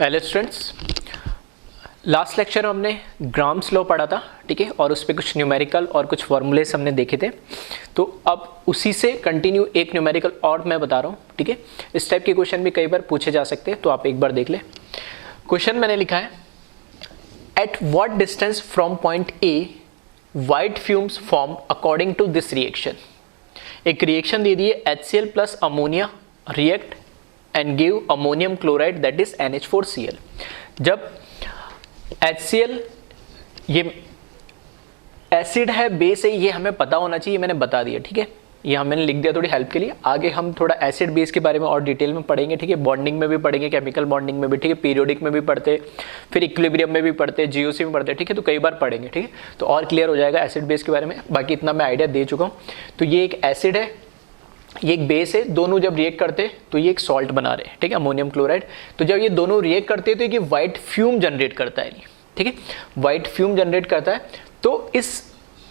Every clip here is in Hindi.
हेलो स्टूडेंट्स, लास्ट लेक्चर में हमने ग्राम्स लॉ पढ़ा था, ठीक है, और उस पर कुछ न्यूमेरिकल और कुछ फॉर्मूलेस हमने देखे थे। तो अब उसी से कंटिन्यू एक न्यूमेरिकल और मैं बता रहा हूँ, ठीक है। इस टाइप के क्वेश्चन भी कई बार पूछे जा सकते हैं, तो आप एक बार देख लें। क्वेश्चन मैंने लिखा है, at what distance from point A white fumes form according to this reaction. एक रिएक्शन दे दी है, HCl plus ammonia react and give ammonium chloride that is NH4Cl। जब HCl ये एसिड है, बेस है, ये हमें पता होना चाहिए, मैंने बता दिया, ठीक है। ये मैंने लिख दिया थोड़ी हेल्प के लिए। आगे हम थोड़ा एसिड बेस के बारे में और डिटेल में पढ़ेंगे, ठीक है। बॉन्डिंग में भी पढ़ेंगे, केमिकल बॉन्डिंग में भी, ठीक है, पीरियोडिक में भी पढ़ते, फिर इक्विलिब्रियम में भी पढ़ते, GOC में पढ़ते, ठीक है। तो कई बार पढ़ेंगे, ठीक है, तो और क्लियर हो जाएगा एसिड बेस के बारे में। बाकी इतना मैं आइडिया दे चुका हूँ। तो ये एक एसिड है, ये एक बेस है, दोनों जब रिएक्ट करते हैं तो ये एक सॉल्ट बना रहे हैं, ठीक है, अमोनियम क्लोराइड। तो जब ये दोनों रिएक्ट करते हैं तो ये व्हाइट फ्यूम जनरेट करता है, ठीक है, व्हाइट फ्यूम जनरेट करता है। तो इस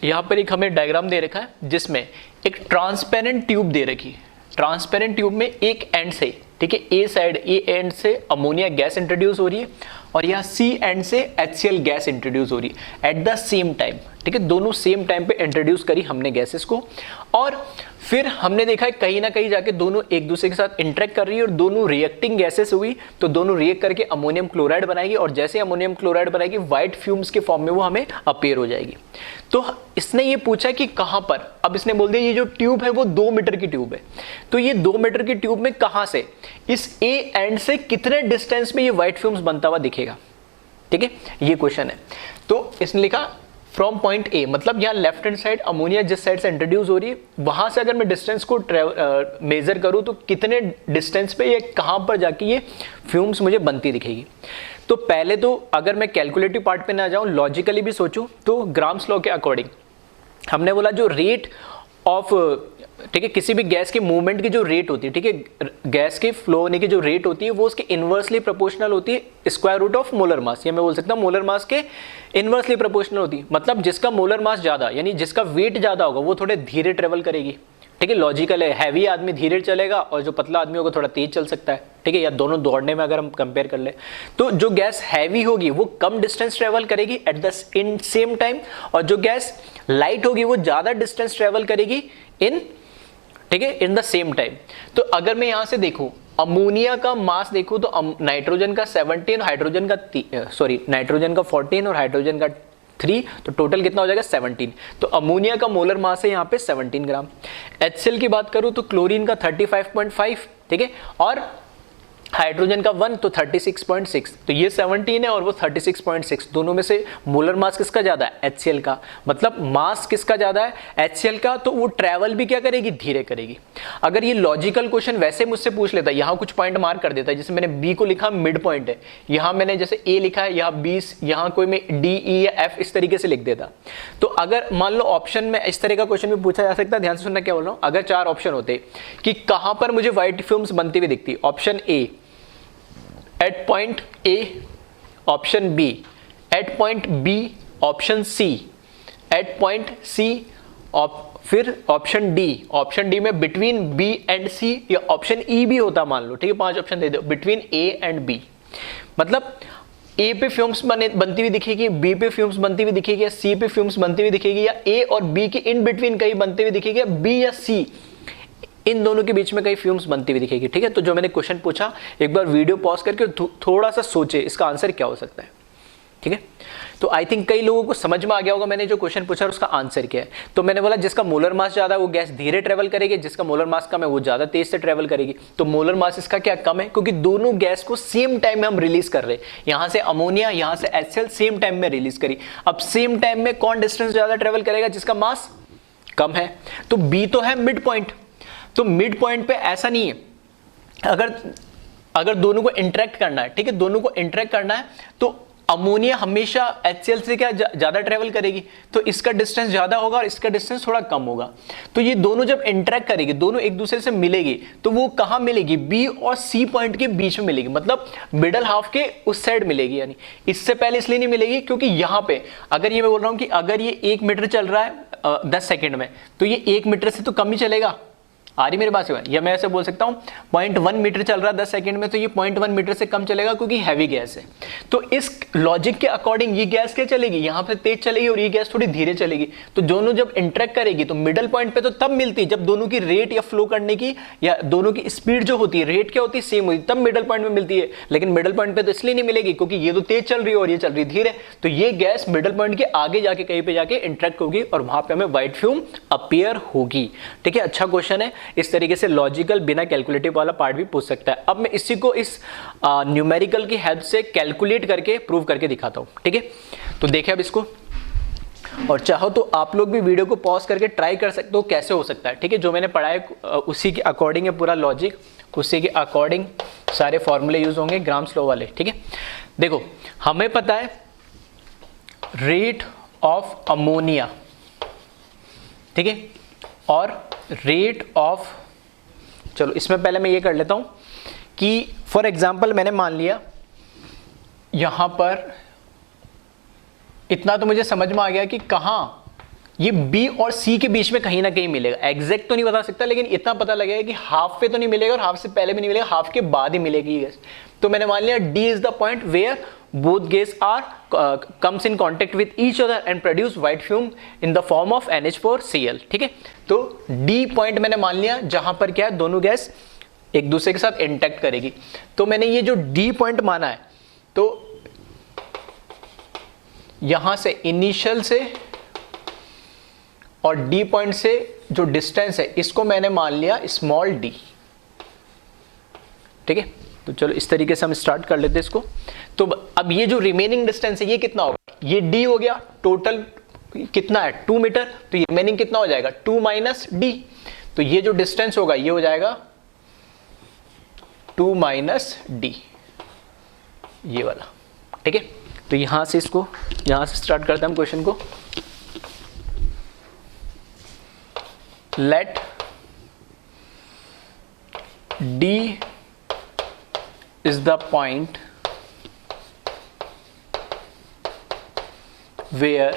यहाँ पर एक हमें डायग्राम दे रखा है जिसमें एक ट्रांसपेरेंट ट्यूब दे रखी है। ट्रांसपेरेंट ट्यूब में एक एंड से, ठीक है, ए साइड, ए एंड से अमोनिया गैस इंट्रोड्यूस हो रही है और यहाँ सी एंड से HCl गैस इंट्रोड्यूस हो रही है एट द सेम टाइम, ठीक है। दोनों सेम टाइम पे इंट्रोड्यूस करी हमने गैसेस को, और फिर हमने देखा है कहीं ना कहीं जाके दोनों एक दूसरे के साथ इंटरेक्ट कर रही है और दोनों रिएक्टिंग गैसेस हुई, तो दोनों रिएक्ट करके अमोनियम क्लोराइड बनाएगी, और जैसे अमोनियम क्लोराइड बनाएगी व्हाइट फ्यूम्स के फॉर्म में वो हमें अपीयर हो जाएगी। तो इसने ये पूछा कि कहां पर, अब इसने बोल दिया ये जो ट्यूब है वो 2 मीटर की ट्यूब है। तो ये 2 मीटर की ट्यूब में कहां से, इस ए एंड से कितने डिस्टेंस में ये व्हाइट फ्यूम्स बनता हुआ दिखेगा, ठीक है, ये क्वेश्चन है। तो इसने लिखा फ्रॉम पॉइंट ए, मतलब यहाँ लेफ्ट हैंड साइड अमोनिया जिस साइड से इंट्रोड्यूस हो रही है, वहां से अगर मैं डिस्टेंस को मेजर करूं तो कितने डिस्टेंस पे ये कहां पर जाके ये फ्यूम्स मुझे बनती दिखेगी। तो पहले तो अगर मैं कैलकुलेटिव पार्ट पे ना जाऊं, लॉजिकली भी सोचूं, तो ग्राम्स लॉ के अकॉर्डिंग हमने बोला जो रेट ऑफ, ठीक है, किसी भी गैस के मूवमेंट की जो रेट होती है, ठीक है, गैस के फ्लो होने की जो रेट होती है वो उसके इनवर्सली प्रोपोर्शनल होती है square root of molar mass, या मैं बोल सकता हूँ मोलर मास के इनवर्सली प्रोपोर्शनल होती है। मतलब जिसका मोलर मास ज्यादा, यानी जिसका वेट ज्यादा होगा वो थोड़े धीरे ट्रेवल करेगी, ठीक है, लॉजिकल है। हैवी आदमी धीरे चलेगा और जो पतला आदमी होगा थोड़ा तेज चल सकता है, ठीक है, या दोनों दौड़ने में अगर हम कंपेयर कर ले, तो जो गैस हैवी होगी वो कम डिस्टेंस ट्रेवल करेगी at the in same time, और जो गैस लाइट होगी वो ज्यादा डिस्टेंस ट्रेवल करेगी इन, ठीक है, इन द सेम टाइम। तो अगर मैं यहां से देखूं अमोनिया का मास देखूं तो नाइट्रोजन का 17, हाइड्रोजन का नाइट्रोजन का 14 और हाइड्रोजन का 3, तो टोटल कितना हो जाएगा 17। तो अमोनिया का मोलर मास है यहाँ पे 17 ग्राम। HCl की बात करूं तो क्लोरीन का 35.5, ठीक है, और हाइड्रोजन का 1 तो 36.6। तो ये 17 है और वो 36.6, दोनों में से मोलर मास किसका ज्यादा है, HCl का। मतलब मास किसका ज्यादा है, HCl का, तो वो ट्रैवल भी क्या करेगी, धीरे करेगी। अगर ये लॉजिकल क्वेश्चन वैसे मुझसे पूछ लेता, यहाँ कुछ पॉइंट मार्क कर देता है, जैसे मैंने B को लिखा मिड पॉइंट है, यहाँ मैंने जैसे A लिखा है, यहाँ B, यहाँ कोई मैं D, E या F इस तरीके से लिख देता। तो अगर मान लो ऑप्शन में इस तरह का क्वेश्चन भी पूछा जा सकता है, ध्यान से सुनना क्या बोल रहा हूँ। अगर 4 ऑप्शन होते कि कहां पर मुझे व्हाइट फ्यूम्स बनती हुई दिखती, option A at point A, option B at point B, option C at point C, फिर ऑप्शन डी में बिटवीन B एंड C, या ऑप्शन E भी होता मान लो, ठीक है, 5 ऑप्शन दे दो, बिटवीन A एंड B। मतलब A पे फ्यूम्स बनती हुई दिखेगी, B पे फ्यूम्स बनती हुई दिखेगी, या C पे फ्यूम्स बनती हुई दिखेगी, या A और B के इन बिटवीन कहीं बनती हुई दिखेगी, या B या C इन दोनों के बीच में कई फ्यूम्स बनती हुई दिखेगी, ठीक है। तो जो मैंने क्वेश्चन पूछा, एक बार वीडियो पॉज करके थोड़ा सा सोचे इसका आंसर क्या हो सकता है, ठीक है। तो आई थिंक कई लोगों को समझ में आ गया होगा मैंने जो क्वेश्चन पूछा और उसका आंसर क्या है। तो मैंने बोला जिसका मोलर मास ज्यादा है वो गैस धीरे ट्रेवल करेगी, जिसका मोलर मास कम है वो ज्यादा तेज से ट्रेवल करेगी। तो मोलर मास इसका क्या कम है, क्योंकि दोनों गैस को सेम टाइम में हम रिलीज कर रहे हैं, यहां से अमोनिया, यहां से HCl सेम टाइम में रिलीज करी। अब सेम टाइम में कौन डिस्टेंस ज्यादा ट्रेवल करेगा, जिसका मास कम है। तो B तो है मिड पॉइंट, तो मिड पॉइंट पे ऐसा नहीं है, अगर दोनों को इंटरेक्ट करना है, ठीक है, दोनों को इंटरेक्ट करना है, तो अमोनिया हमेशा HCl से क्या ज्यादा ट्रेवल करेगी, तो इसका डिस्टेंस ज्यादा होगा और इसका डिस्टेंस थोड़ा कम होगा। तो ये दोनों जब इंटरेक्ट करेगी, दोनों एक दूसरे से मिलेगी, तो वो कहां मिलेगी, B और C पॉइंट के बीच में मिलेगी, मतलब मिडल हाफ के उस साइड मिलेगी। यानी इससे पहले इसलिए नहीं मिलेगी क्योंकि यहां पे अगर ये मैं बोल रहा हूं कि अगर ये 1 मीटर चल रहा है 10 सेकेंड में, तो ये 1 मीटर से तो कम ही चलेगा, आ रही मेरे पास में? या मैं ऐसे बोल सकता हूँ 0.1 मीटर चल रहा है 10 सेकंड में, तो ये 0.1 मीटर से कम चलेगा क्योंकि हैवी गैस है। तो इस लॉजिक के अकॉर्डिंग ये गैस क्या चलेगी, यहाँ पे तेज चलेगी और ये गैस थोड़ी धीरे चलेगी। तो दोनों जब इंटरेक्ट करेगी तो मिडल पॉइंट पे तो तब मिलती है जब दोनों की रेट या फ्लो करने की या दोनों की स्पीड जो होती है, रेट क्या होती है, सेम होती है, तब मिडल पॉइंट में मिलती है। लेकिन मिडल पॉइंट पे तो इसलिए नहीं मिलेगी क्योंकि ये तो तेज चल रही है और ये चल रही धीरे। तो ये गैस मिडल पॉइंट के आगे जाके कहीं पे जाके इंटरेक्ट होगी और वहां पे हमें व्हाइट फ्यूम अपीयर होगी। ठीक है, अच्छा क्वेश्चन है। इस तरीके से लॉजिकल बिना कैलकुलेटिव वाला पार्ट भी पूछ सकता है। अब मैं इसी को इस न्यूमेरिकल की हेल्प से कैलकुलेट करके प्रूव करके दिखाता हूं। ठीक है, तो देखें अब इसको, और चाहो तो आप लोग भी वीडियो को पॉज करके ट्राई कर सकते हो कैसे हो सकता है। ठीक है, जो मैंने पढ़ा है उसी के अकॉर्डिंग है पूरा लॉजिक, उसी के अकॉर्डिंग सारे फॉर्मूले यूज होंगे ग्राम्स लॉ वाले। ठीक है, देखो हमें पता है रेट ऑफ अमोनिया, ठीक है, और रेट ऑफ, चलो इसमें पहले मैं ये कर लेता हूं कि फॉर एग्जांपल मैंने मान लिया यहां पर इतना तो मुझे समझ में आ गया कि कहां ये B और C के बीच में कहीं ना कहीं मिलेगा। एग्जैक्ट तो नहीं बता सकता लेकिन इतना पता लगेगा कि हाफ पे तो नहीं मिलेगा और हाफ से पहले भी नहीं मिलेगा, हाफ के बाद ही मिलेगी गैस। तो मैंने मान लिया D is the point where both gas are comes in contact with each other and produce white fume in the form of NH4Cl। ठीक है, तो D पॉइंट मैंने मान लिया जहां पर क्या है दोनों गैस एक दूसरे के साथ इंटैक्ट करेगी। तो मैंने ये जो D पॉइंट माना है, तो यहां से इनिशियल से और D पॉइंट से जो डिस्टेंस है इसको मैंने मान लिया स्मॉल d। ठीक है, तो चलो इस तरीके से हम स्टार्ट कर लेते हैं इसको। तो अब ये जो रिमेनिंग डिस्टेंस है ये कितना होगा, ये d हो गया, टोटल कितना है 2 मीटर, तो ये रिमेनिंग कितना हो जाएगा 2 माइनस d। तो ये जो डिस्टेंस होगा ये हो जाएगा 2 माइनस d, ये वाला। ठीक है, तो यहां से इसको यहां से स्टार्ट करते हैं हम क्वेश्चन को। Let d is the point where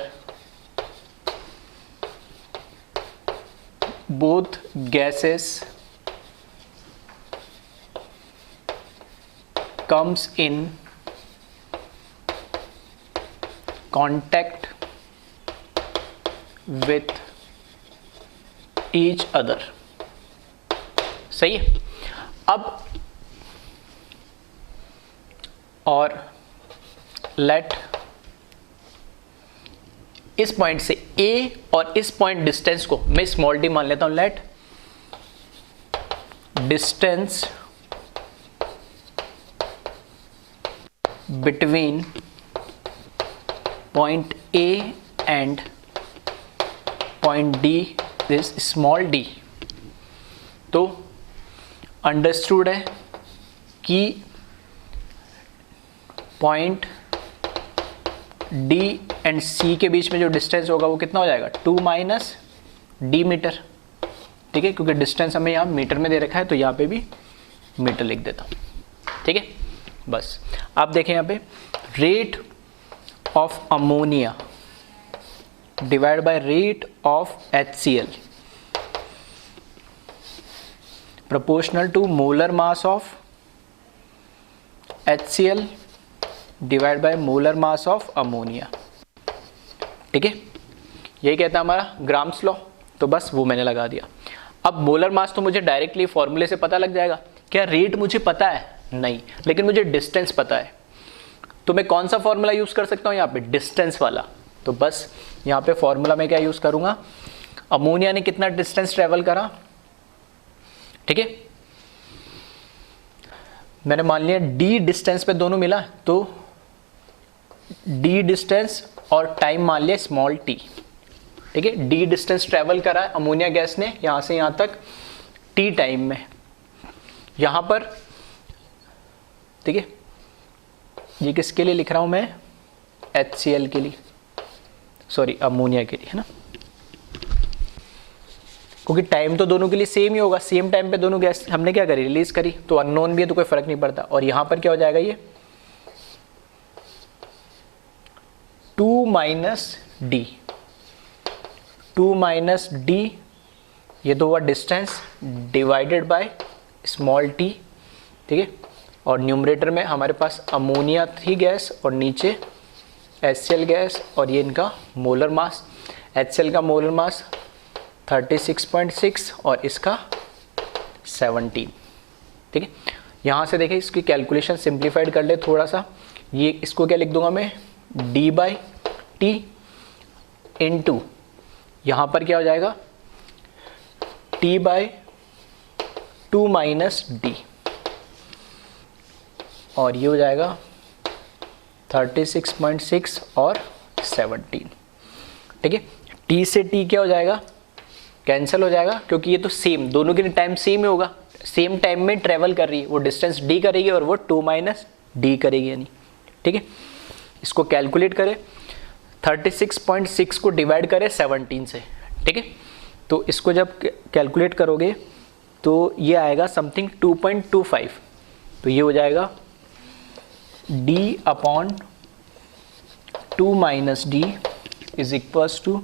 both gases comes in contact with each other। सही है। अब और लेट इस पॉइंट से A और इस पॉइंट डिस्टेंस को मैं स्मॉल d मान लेता हूं। Let distance between point A and point D is small d। तो अंडरस्टूड है कि पॉइंट D एंड C के बीच में जो डिस्टेंस होगा वो कितना हो जाएगा 2 माइनस d मीटर। ठीक है, क्योंकि डिस्टेंस हमें यहाँ मीटर में दे रखा है तो यहाँ पे भी मीटर लिख देता हूँ। ठीक है, बस आप देखें यहाँ पे rate of ammonia divide by rate of HCl proportional to molar mass of HCl divide by molar mass of ammonia. ठीक है, यही कहता है हमारा ग्राम्स लॉ। तो बस वो मैंने लगा दिया। अब मोलर मास तो मुझे डायरेक्टली फॉर्मूले से पता लग जाएगा। क्या रेट मुझे पता है? नहीं, लेकिन मुझे डिस्टेंस पता है। तो मैं कौन सा फॉर्मूला यूज कर सकता हूँ यहाँ पे, डिस्टेंस वाला। तो बस यहाँ पे फॉर्मूला में क्या यूज करूंगा, अमोनिया ने कितना डिस्टेंस ट्रेवल करा। ठीक है, मैंने मान लिया d डिस्टेंस पे दोनों मिला, तो d डिस्टेंस और टाइम मान लिया स्मॉल t। ठीक है, d डिस्टेंस ट्रेवल करा है अमोनिया गैस ने यहां से यहां तक t टाइम में, यहां पर। ठीक है, ये किसके लिए लिख रहा हूं मैं, HCl के लिए, सॉरी अमोनिया के लिए, है ना, क्योंकि टाइम तो दोनों के लिए सेम ही होगा। सेम टाइम पे दोनों गैस हमने क्या करी, रिलीज करी, तो अननोन भी है तो कोई फर्क नहीं पड़ता। और यहां पर क्या हो जाएगा, ये 2 माइनस d, 2 माइनस d, ये तो हुआ distance divided by small T, ठीक है। और न्यूमरेटर में हमारे पास अमोनिया थी गैस और नीचे HCl गैस, और ये इनका मोलर मास। HCl का मोलर मास 36.6 और इसका 17, ठीक है। यहाँ से देखें इसकी कैलकुलेशन सिंप्लीफाइड कर ले थोड़ा सा, ये इसको क्या लिख दूंगा मैं, D/T इंटू यहाँ पर क्या हो जाएगा T/2 माइनस D, और ये हो जाएगा 36.6 और 17, ठीक है। T से T क्या हो जाएगा, कैंसिल हो जाएगा, क्योंकि ये तो सेम, दोनों के टाइम सेम ही होगा, सेम टाइम में ट्रेवल कर रही है, वो डिस्टेंस D करेगी और वो 2 माइनस D करेगी यानी, ठीक है। इसको कैलकुलेट करें, 36.6 को डिवाइड करें 17 से, ठीक है। तो इसको जब कैलकुलेट करोगे तो ये आएगा समथिंग 2.25, तो ये हो जाएगा D/2 minus D is equals to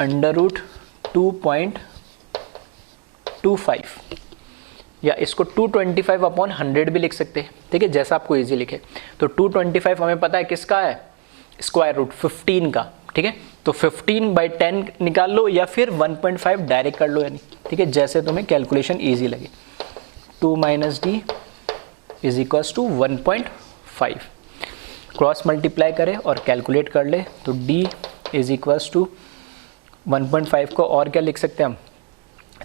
√2.25, या इसको 225/100 भी लिख सकते हैं, ठीक है, जैसा आपको इजी लिखे। तो 225 हमें पता है किसका है, स्क्वायर रूट 15 का, ठीक है। तो 15/10 निकाल लो या फिर 1.5 डायरेक्ट कर लो यानी, ठीक है, जैसे तुम्हें कैलकुलेशन इजी लगे। 2 minus D is equals to 1.5, cross multiply करें और कैलकुलेट कर ले, तो D इज इक्वल्स टू 1.5 को और क्या लिख सकते हैं हम,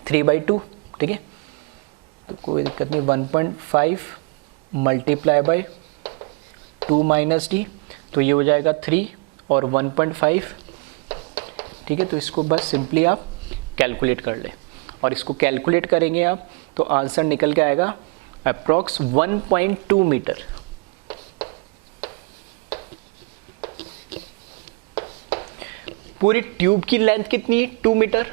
3/2, ठीक है। तो कोई दिक्कत नहीं, 1.5 मल्टीप्लाई बाई 2 माइनस D, तो ये हो जाएगा 3 और 1.5, ठीक है। तो इसको बस सिंपली आप कैलकुलेट कर ले, और इसको कैलकुलेट करेंगे आप तो आंसर निकल के आएगा अप्रॉक्स 1.2 मीटर। पूरी ट्यूब की लेंथ कितनी है, 2 मीटर।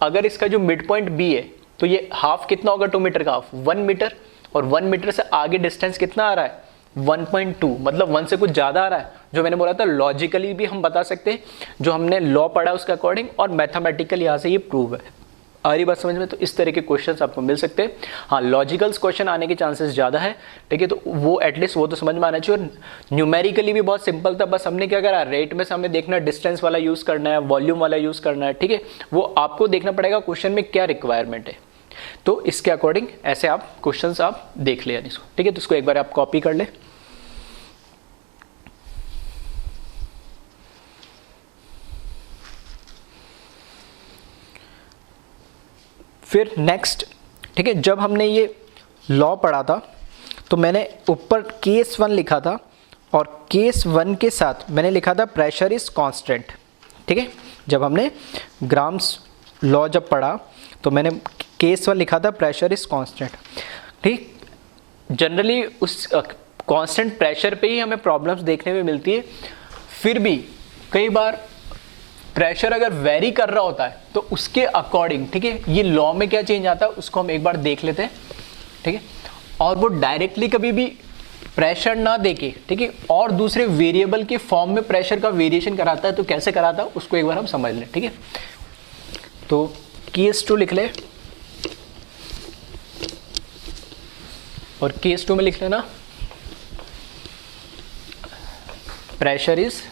अगर इसका जो मिड पॉइंट B है तो ये हाफ कितना होगा, 2 मीटर का हाफ 1 मीटर, और 1 मीटर से आगे डिस्टेंस कितना आ रहा है, 1.2, मतलब 1 से कुछ ज़्यादा आ रहा है। जो मैंने बोला था लॉजिकली भी हम बता सकते हैं, जो हमने लॉ पढ़ा उसके अकॉर्डिंग, और मैथमेटिकल यहाँ से ये प्रूव है। आ रही बात समझ में? तो इस तरह के क्वेश्चंस आपको मिल सकते हैं। हाँ, लॉजिकल्स क्वेश्चन आने के चांसेस ज़्यादा है, ठीक है। तो वो एटलीस्ट वो तो समझ में आना चाहिए। और न्यूमेरिकली भी बहुत सिंपल था, बस हमने क्या करा, रेट में से हमें देखना डिस्टेंस वाला यूज़ करना है, वॉल्यूम वाला यूज़ करना है, ठीक है। वो आपको देखना पड़ेगा क्वेश्चन में क्या रिक्वायरमेंट है, तो इसके अकॉर्डिंग ऐसे आप क्वेश्चंस आप देख लें इसको, ठीक है। तो इसको एक बार आप कॉपी कर ले। फिर नेक्स्ट, ठीक है, जब हमने ये लॉ पढ़ा था तो मैंने ऊपर केस 1 लिखा था, और केस 1 के साथ मैंने लिखा था प्रेशर इज कांस्टेंट, ठीक है। जब हमने ग्राम्स लॉ जब पढ़ा तो मैंने केस 1 लिखा था प्रेशर इज कांस्टेंट, ठीक। जनरली उस कांस्टेंट प्रेशर पे ही हमें प्रॉब्लम्स देखने में मिलती है। फिर भी कई बार प्रेशर अगर वेरी कर रहा होता है तो उसके अकॉर्डिंग, ठीक है, ये लॉ में क्या चेंज आता है उसको हम एक बार देख लेते हैं, ठीक है। और वो डायरेक्टली कभी भी प्रेशर ना देके, ठीक है, और दूसरे वेरिएबल के फॉर्म में प्रेशर का वेरिएशन कराता है, तो कैसे कराता है उसको एक बार हम समझ लें, ठीक है। तो केस 2 लिख ले, और केस 2 में लिख लेना प्रेशर इज,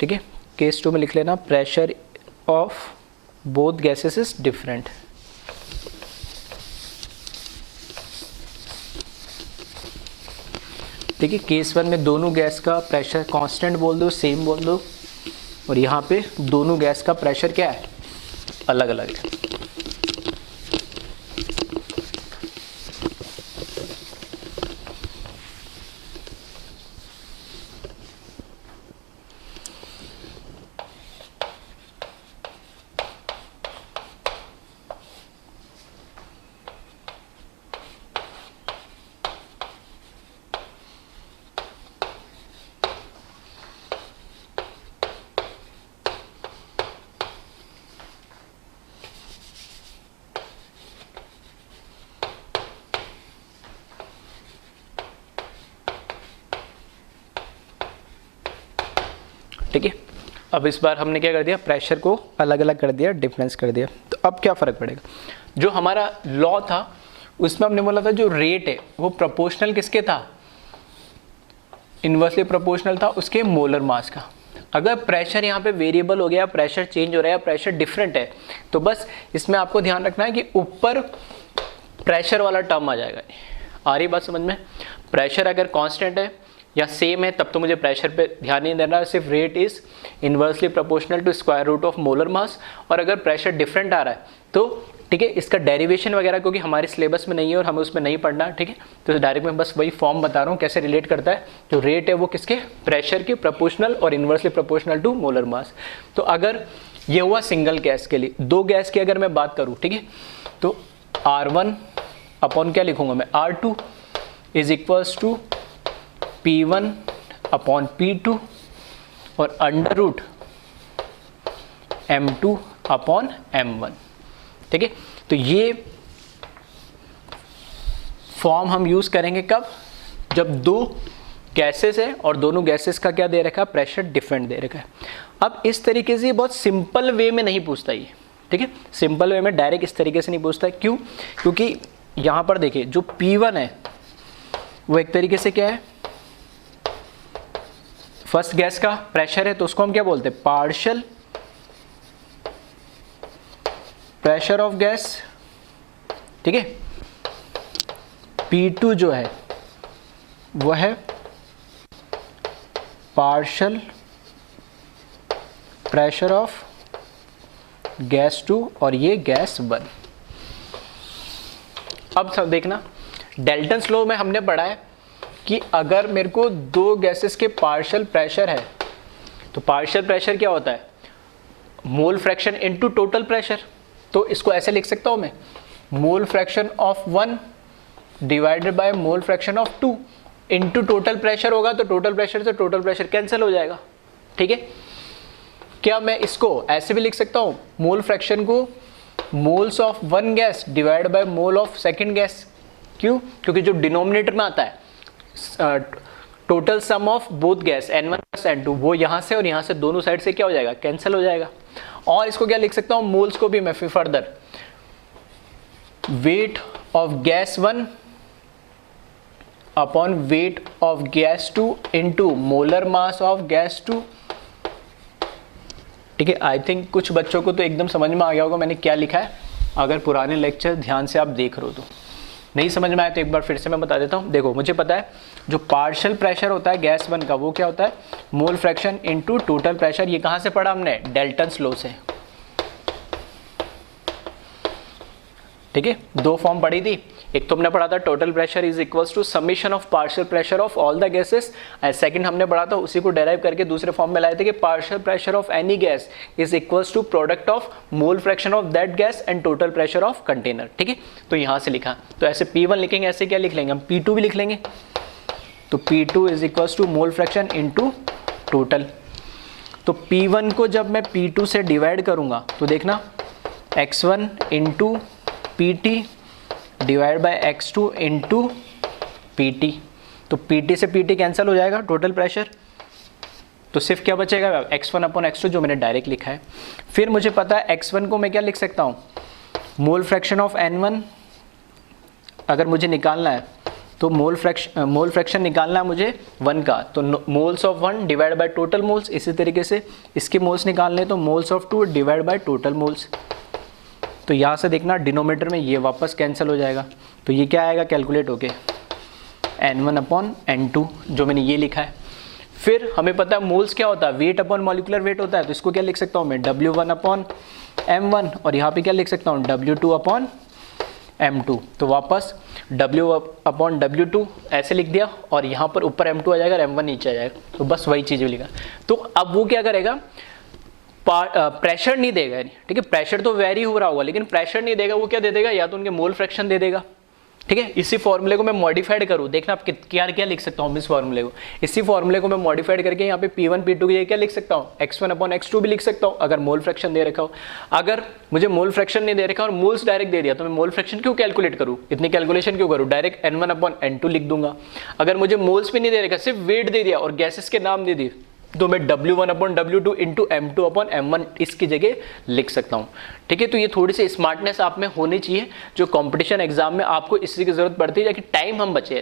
ठीक है। केस 2 में लिख लेना pressure of both gases is different, ठीक है। केस 1 में दोनों गैस का प्रेशर कांस्टेंट बोल दो, सेम बोल दो, और यहाँ पे दोनों गैस का प्रेशर क्या है, अलग अलग है। ठीक है। अब इस बार हमने क्या कर दिया, प्रेशर को अलग अलग कर दिया, डिफरेंस कर दिया। तो अब क्या फ़र्क पड़ेगा, जो हमारा लॉ था उसमें हमने बोला था जो रेट है वो प्रोपोर्शनल किसके था, इन्वर्सली प्रोपोर्शनल था उसके मोलर मास का। अगर प्रेशर यहाँ पे वेरिएबल हो गया, प्रेशर चेंज हो रहा है, प्रेशर डिफरेंट है, तो बस इसमें आपको ध्यान रखना है कि ऊपर प्रेशर वाला टर्म आ जाएगा। आ रही बात समझ में? प्रेशर अगर कांस्टेंट है या सेम है तब तो मुझे प्रेशर पे ध्यान नहीं देना है, सिर्फ rate is inversely proportional to square root of molar mass. और अगर प्रेशर डिफरेंट आ रहा है तो ठीक है, इसका डेरिवेशन वगैरह क्योंकि हमारे सिलेबस में नहीं है और हमें उसमें नहीं पढ़ना, ठीक है, तो डायरेक्ट मैं बस वही फॉर्म बता रहा हूँ कैसे रिलेट करता है। जो रेट है वो किसके, प्रेशर के प्रोपोर्शनल और inversely proportional to molar mass. तो अगर ये हुआ सिंगल गैस के लिए, दो गैस की अगर मैं बात करूँ, ठीक है, तो R1 अपॉन क्या लिखूंगा मैं, R2 is equals to P1 upon P2 और under root M2 upon M1, ठीक है। तो ये फॉर्म हम यूज करेंगे कब, जब दो गैसेस है और दोनों गैसेस का क्या दे रखा है, प्रेशर डिफरेंट दे रखा है। अब इस तरीके से ये बहुत सिंपल वे में नहीं पूछता ये, ठीक है, सिंपल वे में डायरेक्ट इस तरीके से नहीं पूछता। क्यों? क्योंकि यहां पर देखिए जो P1 है वो एक तरीके से क्या है, फर्स्ट गैस का प्रेशर है, तो उसको हम क्या बोलते हैं, पार्शियल प्रेशर ऑफ गैस, ठीक है। P2 जो है वो है पार्शियल प्रेशर ऑफ गैस 2 और ये गैस 1। अब सब देखना, डेल्टन्स लॉ में हमने पढ़ा है कि अगर मेरे को दो गैसेस के पार्शियल प्रेशर है तो पार्शियल प्रेशर क्या होता है, mole fraction into total pressure. तो इसको ऐसे लिख सकता हूं मैं, मोल fraction of 1 divided by mole fraction of 2 into total pressure होगा, तो टोटल प्रेशर से टोटल प्रेशर कैंसिल हो जाएगा, ठीक है। क्या मैं इसको ऐसे भी लिख सकता हूं, मोल फ्रैक्शन को moles of one gas divide by mole of second gas. क्यों? क्योंकि जो डिनोमिनेटर में आता है total sum of both gas N1 plus N2, वो यहाँ से और यहाँ से दोनों साइड से क्या हो जाएगा, कैंसिल हो जाएगा। और इसको क्या लिख सकता हूँ, मोल्स को भी मैं फिर further weight of gas 1 upon weight of gas 2 into molar mass of gas 2, ठीक है। आई थिंक कुछ बच्चों को तो एकदम समझ में आ गया होगा मैंने क्या लिखा है, अगर पुराने लेक्चर ध्यान से आप देख रहे हो तो। नहीं समझ में आया तो एक बार फिर से मैं बता देता हूँ। देखो मुझे पता है जो पार्शियल प्रेशर होता है गैस 1 का वो क्या होता है, mole fraction into total pressure. ये कहाँ से पढ़ा हमने, डेल्टन्स लॉ से, ठीक है। दो फॉर्म पढ़ी थी, एक तो हमने पढ़ा था total pressure is equals to summation of partial pressure of all the gases, second हमने पढ़ा था उसी को डेराइव करके दूसरे फॉर्म में लाए थे कि partial pressure of any gas is equals to product of mole fraction of that gas and total pressure of container, ठीक है। तो यहाँ से लिखा, तो ऐसे P1 लिखेंगे, ऐसे क्या लिख लेंगे हम, P2 भी लिख लेंगे। तो P2 is equals to mole fraction into total. तो P1 को जब मैं P2 से डिवाइड करूंगा तो देखना x1 into PT divide by x2 into PT, तो PT से PT कैंसिल हो जाएगा टोटल प्रेशर, तो सिर्फ क्या बचेगा, x1 अपॉन x2 जो मैंने डायरेक्ट लिखा है। फिर मुझे पता है x1 को मैं क्या लिख सकता हूँ, मोल फ्रैक्शन ऑफ N1 अगर मुझे निकालना है तो मोल फ्रैक्शन निकालना है मुझे 1 का, तो moles of 1 divide by total moles. इसी तरीके से इसके मोल्स निकालने तो moles of 2 divide by total moles. तो यहाँ से देखना डिनोमिनेटर में ये वापस कैंसिल हो जाएगा, तो ये क्या आएगा कैलकुलेट होके N1 अपॉन N2 जो मैंने ये लिखा है। फिर हमें पता है मोल्स क्या होता है, वेट अपॉन मॉलिक्यूलर वेट होता है, तो इसको क्या लिख सकता हूँ मैं, W1 अपॉन M1, और यहाँ पे क्या लिख सकता हूँ, W2 अपॉन M2। तो वापस W अपॉन W2 ऐसे लिख दिया और यहाँ पर ऊपर M2 आ जाएगा, M1 नीचे आ जाएगा, तो बस वही चीज़ लिखा। तो अब वो क्या करेगा, प्रेशर नहीं देगा, ठीक है, प्रेशर तो वेरी हो रहा होगा लेकिन प्रेशर नहीं देगा, वो क्या दे देगा, या तो उनके मोल फ्रैक्शन दे देगा, ठीक है। इसी फॉर्मूले को मैं मॉडिफाइड करूँ, देखना आप क्या क्या लिख सकता हूँ इस फॉर्मूले को, इसी फॉर्मूले को मैं मॉडिफाइड करके यहाँ पे P1 P2 के क्या लिख सकता हूँ, x1 अपॉन x2 भी लिख सकता हूँ अगर मोल फ्रैक्शन दे रखा हो। अगर मुझे मोल फ्रैक्शन नहीं दे रखा और मोल्स डायरेक्ट दे दिया तो मैं मोल फ्रैक्शन क्यों कैलकुलेट करूँ, इतनी कैलकुलेशन क्यों करूँ, डायरेक्ट N1 अपॉन N2 लिख दूंगा। अगर मुझे मोल्स भी नहीं दे रखा, सिर्फ वेट दे दिया और गैसेस के नाम दे दिए तो मैं W1/W2 इंटू M2/M1 इसकी जगह लिख सकता हूँ। ठीक है, तो ये थोड़ी सी स्मार्टनेस आप में होनी चाहिए, जो कंपटीशन एग्जाम में आपको इसी की जरूरत पड़ती है, ताकि टाइम हम बचे।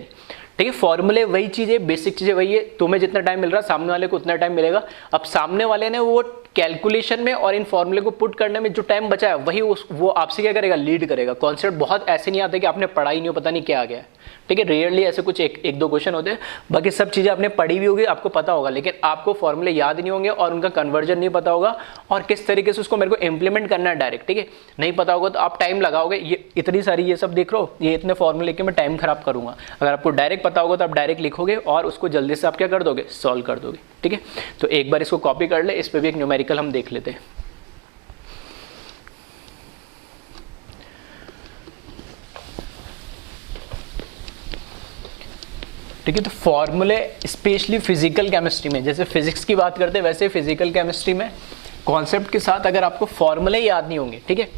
ठीक है, फॉर्मूले वही चीज़ें, बेसिक चीज़ें वही है, तुम्हें जितना टाइम मिल रहा है सामने वाले को उतना टाइम मिलेगा। अब सामने वाले ने वो कैलकुलेशन में और इन फॉर्मूले को पुट करने में जो टाइम बचा है वही वो आपसे क्या करेगा, लीड करेगा। कॉन्सेप्ट बहुत ऐसे नहीं आते कि आपने पढ़ा ही नहीं हो, पता नहीं क्या आ गया है। ठीक है, रेयरली ऐसे कुछ एक दो क्वेश्चन होते हैं, बाकी सब चीज़ें आपने पढ़ी भी होगी, आपको पता होगा, लेकिन आपको फॉर्मूले याद नहीं होंगे और उनका कन्वर्जन नहीं पता होगा और किस तरीके से उसको मेरे को इंप्लीमेंट करना है डायरेक्ट। ठीक है, नहीं पता होगा तो आप टाइम लगाओगे। ये इतनी सारी ये सब देख रहे हो, ये इतने फॉर्मूले लेके मैं टाइम खराब करूंगा। अगर आपको डायरेक्ट पता होगा तो आप डायरेक्ट लिखोगे और उसको जल्दी से आप क्या कर दोगे, सॉल्व कर दोगे। ठीक है, तो एक बार इसको कॉपी कर ले, इस पर भी एक न्यूमेरिकल हम देख लेते हैं। ठीक है, तो फॉर्मूले स्पेशली फिजिकल केमिस्ट्री में, जैसे फिजिक्स की बात करते हैं वैसे फिजिकल केमिस्ट्री में कॉन्सेप्ट के साथ अगर आपको फॉर्मूले याद नहीं होंगे, ठीक है,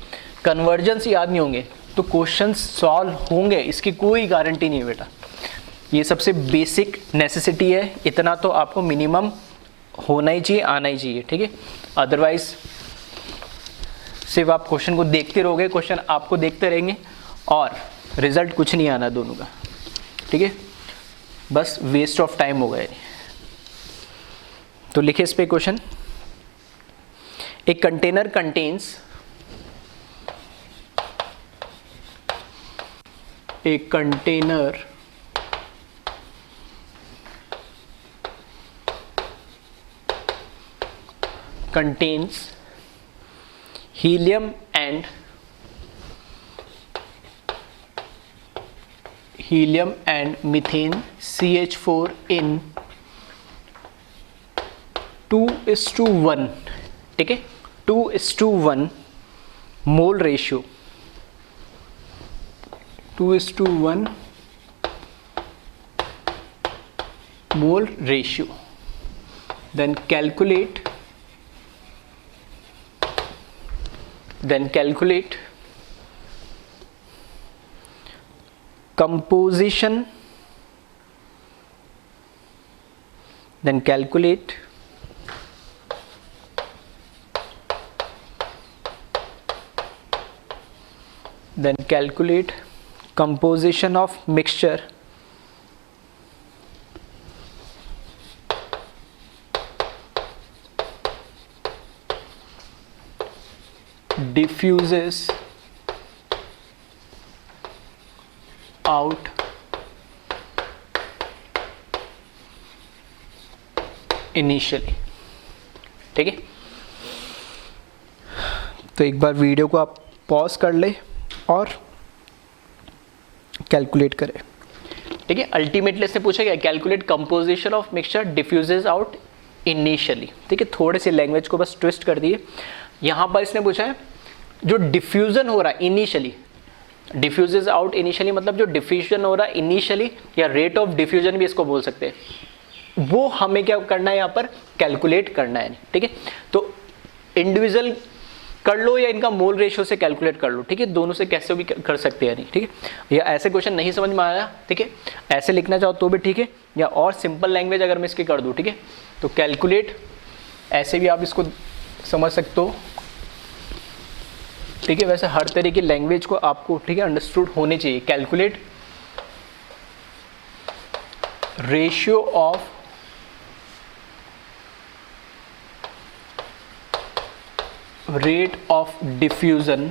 कन्वर्जन्स याद नहीं होंगे, तो क्वेश्चंस सॉल्व होंगे इसकी कोई गारंटी नहीं है बेटा। ये सबसे बेसिक नेसेसिटी है, इतना तो आपको मिनिमम होना ही चाहिए, आना ही चाहिए। ठीक है, अदरवाइज सिर्फ आप क्वेश्चन को देखते रहोगे, क्वेश्चन आपको देखते रहेंगे और रिजल्ट कुछ नहीं आना दोनों का। ठीक है, बस वेस्ट ऑफ टाइम हो गए। तो लिखे इस पे क्वेश्चन, एक container contains contains helium and methane CH4 in 2:1, ठीक है, 2:1 mole ratio, 2:1 mole ratio. then calculate composition, calculate composition of mixture diffuses out initially। ठीक है, तो एक बार वीडियो को आप पॉज कर ले और कैलकुलेट करें। ठीक है, अल्टीमेटली इसने पूछा क्या, calculate composition of mixture diffuses out initially. ठीक है, थोड़े से लैंग्वेज को बस ट्विस्ट कर दिए। यहाँ पर इसने पूछा है जो डिफ्यूजन हो रहा है इनिशियली, डिफ्यूजेस आउट इनिशियली मतलब जो डिफ्यूजन हो रहा है इनिशियली, या रेट ऑफ डिफ्यूजन भी इसको बोल सकते हैं, वो हमें क्या करना है यहाँ पर कैलकुलेट करना है। ठीक है, तो इंडिविजुअल कर लो या इनका मोल रेशियो से कैलकुलेट कर लो। ठीक है, दोनों से कैसे भी कर सकते हैं नहीं। ठीक है, या ऐसे क्वेश्चन नहीं समझ में आया, ठीक है, ऐसे लिखना चाहो तो भी ठीक है, या और सिंपल लैंग्वेज अगर मैं इसकी कर दूँ, ठीक है, तो कैलकुलेट ऐसे भी आप इसको समझ सकते हो। ठीक है, वैसे हर तरह की लैंग्वेज को आपको, ठीक है, अंडरस्टूड होनी चाहिए। Calculate ratio of rate of diffusion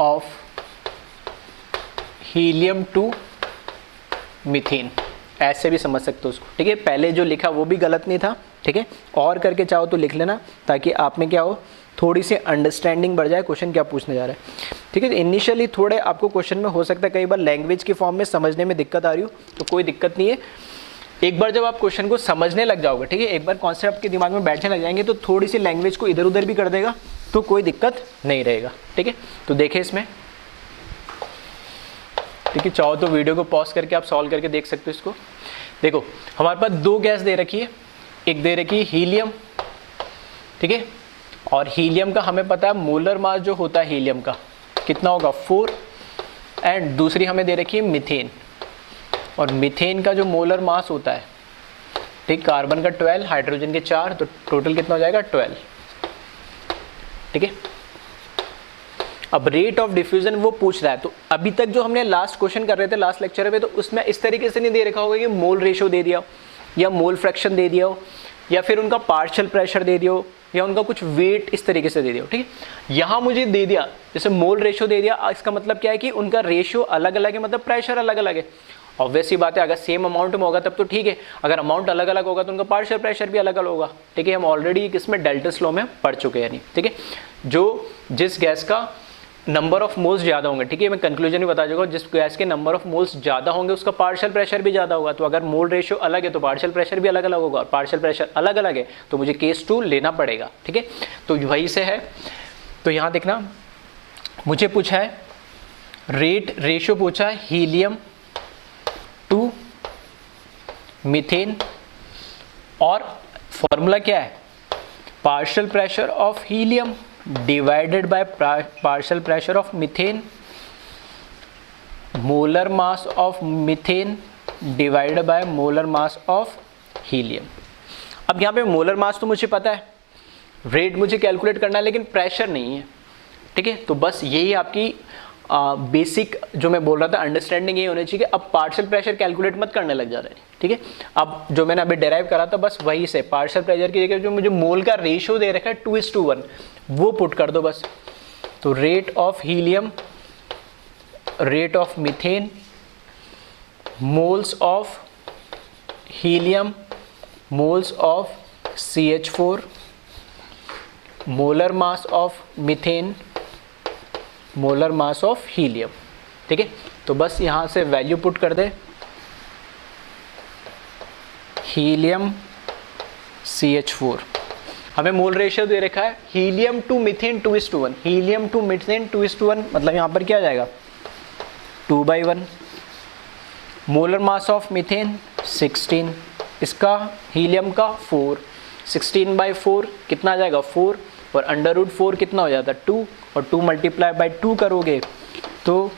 of helium to methane, ऐसे भी समझ सकते हो उसको। ठीक है, पहले जो लिखा वो भी गलत नहीं था। ठीक है, और करके चाहो तो लिख लेना, ताकि आप में क्या हो, थोड़ी सी अंडरस्टैंडिंग बढ़ जाए क्वेश्चन क्या पूछने जा रहा है। ठीक है, इनिशियली थोड़े आपको क्वेश्चन में हो सकता है कई बार लैंग्वेज की फॉर्म में समझने में दिक्कत आ रही हो, तो कोई दिक्कत नहीं है। एक बार जब आप क्वेश्चन को समझने लग जाओगे, ठीक है, एक बार कॉन्सेप्ट के दिमाग में बैठने लग जाएंगे, तो थोड़ी सी लैंग्वेज को इधर उधर भी कर देगा तो कोई दिक्कत नहीं रहेगा। ठीक है, तो देखें इसमें, ठीक है, चाहो तो वीडियो को पॉज करके आप सॉल्व करके देख सकते हो इसको। देखो, हमारे पास दो गैस दे रखी है, एक दे रखी है हीलियम, ठीक है, और हीलियम का हमें पता है मोलर मास जो होता है हीलियम का कितना होगा 4, एंड दूसरी हमें दे रखी है मीथेन, और मीथेन का जो मोलर मास होता है, ठीक, कार्बन का 12, हाइड्रोजन के 4, तो टोटल कितना हो जाएगा 12, ठीक है। अब रेट ऑफ डिफ्यूजन वो पूछ रहा है, तो अभी तक जो हमने लास्ट क्वेश्चन कर रहे थे लास्ट लेक्चर में, तो उसमें इस तरीके से नहीं दे रखा होगा कि मोल रेशो दे दिया या मोल फ्रैक्शन दे दिया हो या फिर उनका पार्शियल प्रेशर दे दिया हो या उनका कुछ वेट इस तरीके से दे दिया हो, ठीक है। यहाँ मुझे दे दिया जैसे मोल रेशो दे दिया, इसका मतलब क्या है कि उनका रेशियो अलग अलग है, मतलब प्रेशर अलग अलग है। ऑब्वियसली बात है, अगर सेम अमाउंट में होगा तब तो ठीक है, अगर अमाउंट अलग अलग होगा तो उनका पार्शियल प्रेशर भी अलग अलग होगा, ठीक है। हम ऑलरेडी किसमें डेल्टस लॉ में पढ़ चुके हैं, नहीं, ठीक है। जो जिस गैस का नंबर ऑफ मोल्स ज़्यादा होंगे, ठीक है, मैं कंक्लूजन भी बता चुका हूँ, जिस गैस के नंबर ऑफ मोल्स ज़्यादा होंगे उसका पार्शियल प्रेशर भी ज़्यादा होगा। तो अगर मोल रेशियो अलग है तो पार्शियल प्रेशर भी अलग अलग होगा, और पार्शियल प्रेशर अलग अलग है तो मुझे केस 2 लेना पड़ेगा, ठीक है। तो वही से है, तो यहाँ देखना मुझे पूछा है रेट रेशियो पूछा है हीलियम टू मीथेन, और फॉर्मूला क्या है, partial pressure of helium divided by partial pressure of methane, molar mass of methane divided by molar mass of helium. अब यहाँ पे मोलर मास तो मुझे पता है, रेट मुझे कैलकुलेट करना है, लेकिन प्रेशर नहीं है, ठीक है। तो बस यही आपकी बेसिक जो मैं बोल रहा था अंडरस्टैंडिंग ये होनी चाहिए कि अब पार्शियल प्रेशर कैलकुलेट मत करने लग जा रहे हैं, ठीक है। अब जो मैंने अभी डेराइव करा था बस वही से पार्शियल प्रेशर की जगह जो मुझे मोल का रेशियो दे रखा है 2:1 वो पुट कर दो बस। तो rate of helium, rate of methane, moles of helium, moles of CH4, molar mass of methane, molar mass of helium, ठीक है। तो बस यहाँ से वैल्यू पुट कर दे, हीलियम CH4, हमें मोल रेशियो दे रखा है helium to methane 2:1, helium to methane 2:1, मतलब यहाँ पर क्या आ जाएगा 2/1, मोलर मास ऑफ मीथेन 16, इसका हीलियम का 4, 16/4 कितना आ जाएगा 4, और √4 कितना हो जाता है 2, और 2 मल्टीप्लाई बाई 2 करोगे तो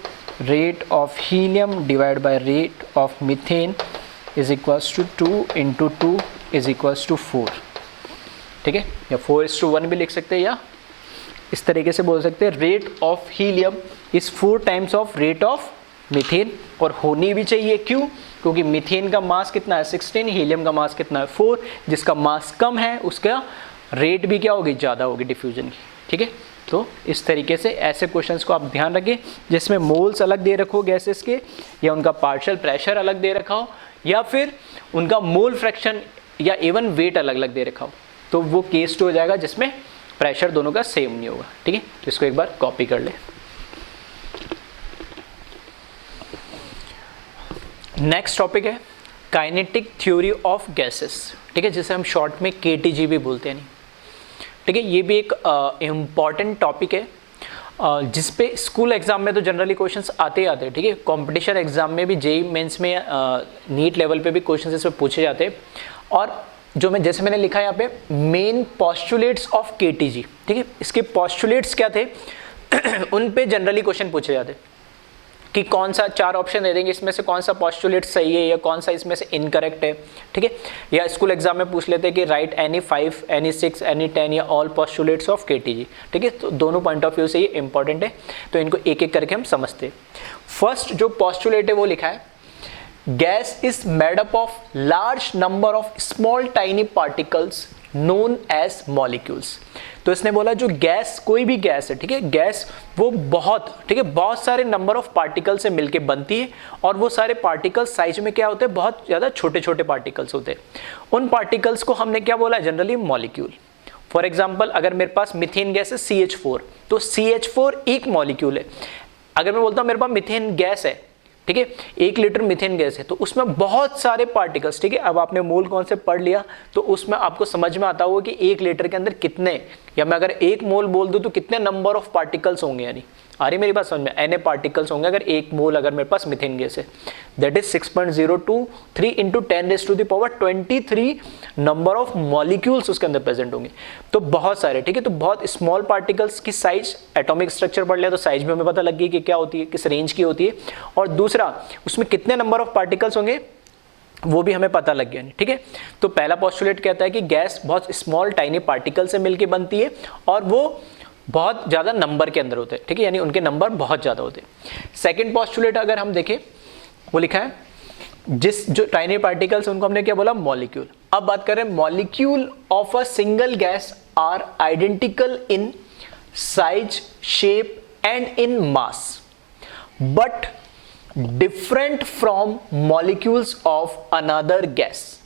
rate of helium divide by rate of methane is equals to 2 × 2 is equals to 4, ठीक है। या 4:1 भी लिख सकते हैं, या इस तरीके से बोल सकते हैं rate of helium is 4 times of rate of methane, और होनी भी चाहिए, क्यों, क्योंकि मीथेन का मास कितना है 16, हीलियम का मास कितना है 4, जिसका मास कम है उसका रेट भी क्या होगी ज़्यादा होगी डिफ्यूजन की, ठीक है। तो इस तरीके से ऐसे क्वेश्चंस को आप ध्यान रखें जिसमें मोल्स अलग दे रखो गैसेस के, या उनका पार्शियल प्रेशर अलग दे रखा हो, या फिर उनका मोल फ्रैक्शन या इवन वेट अलग अलग दे रखा हो, तो वो केस 2 हो जाएगा जिसमें प्रेशर दोनों का सेम नहीं होगा, ठीक है। तो इसको एक बार कॉपी कर ले। नेक्स्ट टॉपिक है काइनेटिक थ्योरी ऑफ गैसेस, ठीक है, जिसे हम शॉर्ट में KTG भी बोलते हैं, नहीं, ठीक है। ये भी एक इम्पॉर्टेंट टॉपिक है जिस पे स्कूल एग्जाम में तो जनरली क्वेश्चंस आते ही आते हैं, ठीक है। कंपटीशन एग्जाम में भी JEE मेंस में नीट लेवल पे भी क्वेश्चंस इसमें पूछे जाते हैं, और जो मैं जैसे मैंने लिखा है यहाँ पे मेन पॉस्टुलेट्स ऑफ KTG, ठीक है, इसके पॉस्टुलेट्स क्या थे उन पे जनरली क्वेश्चन पूछे जाते हैं कि कौन सा, 4 ऑप्शन दे देंगे, इसमें से कौन सा पॉस्टुलेट सही है या कौन सा इसमें से इनकरेक्ट है, ठीक है। या स्कूल एग्जाम में पूछ लेते हैं कि राइट एनी 5, एनी 6, एनी 10 या ऑल पॉस्टुलेट्स ऑफ KTG, ठीक है। तो दोनों पॉइंट ऑफ व्यू से ये इंपॉर्टेंट है, तो इनको एक एक करके हम समझते हैं। फर्स्ट जो पॉस्टुलेट है वो लिखा है gas is made up of large number of small tiny particles known as molecules. तो इसने बोला जो गैस, कोई भी गैस है, ठीक है, गैस वो बहुत, ठीक है, बहुत सारे नंबर ऑफ पार्टिकल से मिलके बनती है, और वो सारे पार्टिकल्स साइज में क्या होते हैं, बहुत ज़्यादा छोटे छोटे पार्टिकल्स होते हैं। उन पार्टिकल्स को हमने क्या बोला जनरली मॉलिक्यूल। फॉर एग्जाम्पल अगर मेरे पास मीथेन गैस है CH4, तो CH4 एक मॉलिक्यूल है। अगर मैं बोलता हूँ मेरे पास मीथेन गैस है, ठीक है, 1 लीटर मीथेन गैस है, तो उसमें बहुत सारे पार्टिकल्स, ठीक है। अब आपने मोल कॉन्सेप्ट पढ़ लिया तो उसमें आपको समझ में आता होगा कि 1 लीटर के अंदर कितने, या मैं अगर 1 मोल बोल दूं तो कितने नंबर ऑफ पार्टिकल्स होंगे, यानी आ रही मेरी बात समझ में, Na पार्टिकल्स होंगे अगर 1 मोल अगर मेरे पास मीथेन गैस है, that is 6.023 into 10⁻23 number of molecules उसके अंदर प्रेजेंट होंगे। तो बहुत सारे, ठीक है, तो बहुत स्मॉल पार्टिकल्स की साइज, एटॉमिक स्ट्रक्चर पढ़ लिया तो साइज भी हमें पता लग गई कि क्या होती है, किस रेंज की होती है, और दूसरा उसमें कितने नंबर ऑफ पार्टिकल्स होंगे वो भी हमें पता लग गया, ठीक है। तो पहला पोस्टुलेट कहता है कि गैस बहुत स्मॉल टाइनी पार्टिकल से मिलके बनती है और वो बहुत ज़्यादा नंबर के अंदर होते हैं, ठीक है, यानी उनके नंबर बहुत ज़्यादा होते हैं। सेकंड पोस्टुलेट अगर हम देखें, वो लिखा है जिस जो टाइनी पार्टिकल्स उनको हमने क्या बोला, मॉलिक्यूल। अब बात करें molecule of a single gas are identical in size, shape and in mass but different from molecules of another gas.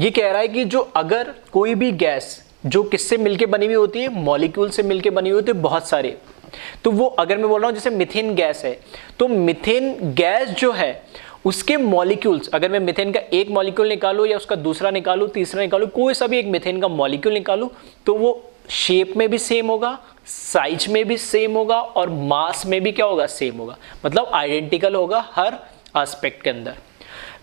ये कह रहा है कि जो अगर कोई भी गैस जो किससे मिलके बनी हुई होती है, मॉलिक्यूल से मिलके बनी हुई होती है बहुत सारे, तो वो अगर मैं बोल रहा हूं जैसे मीथेन गैस है, तो मीथेन गैस जो है उसके मॉलिक्यूल्स, अगर मैं मीथेन का एक मॉलिक्यूल निकालूं या उसका दूसरा निकालूं, तीसरा निकालूं, कोई सा भी एक मीथेन का मॉलिक्यूल निकालूं, तो वो शेप में भी सेम होगा, साइज में भी सेम होगा और मास में भी क्या होगा, सेम होगा, मतलब आइडेंटिकल होगा हर एस्पेक्ट के अंदर।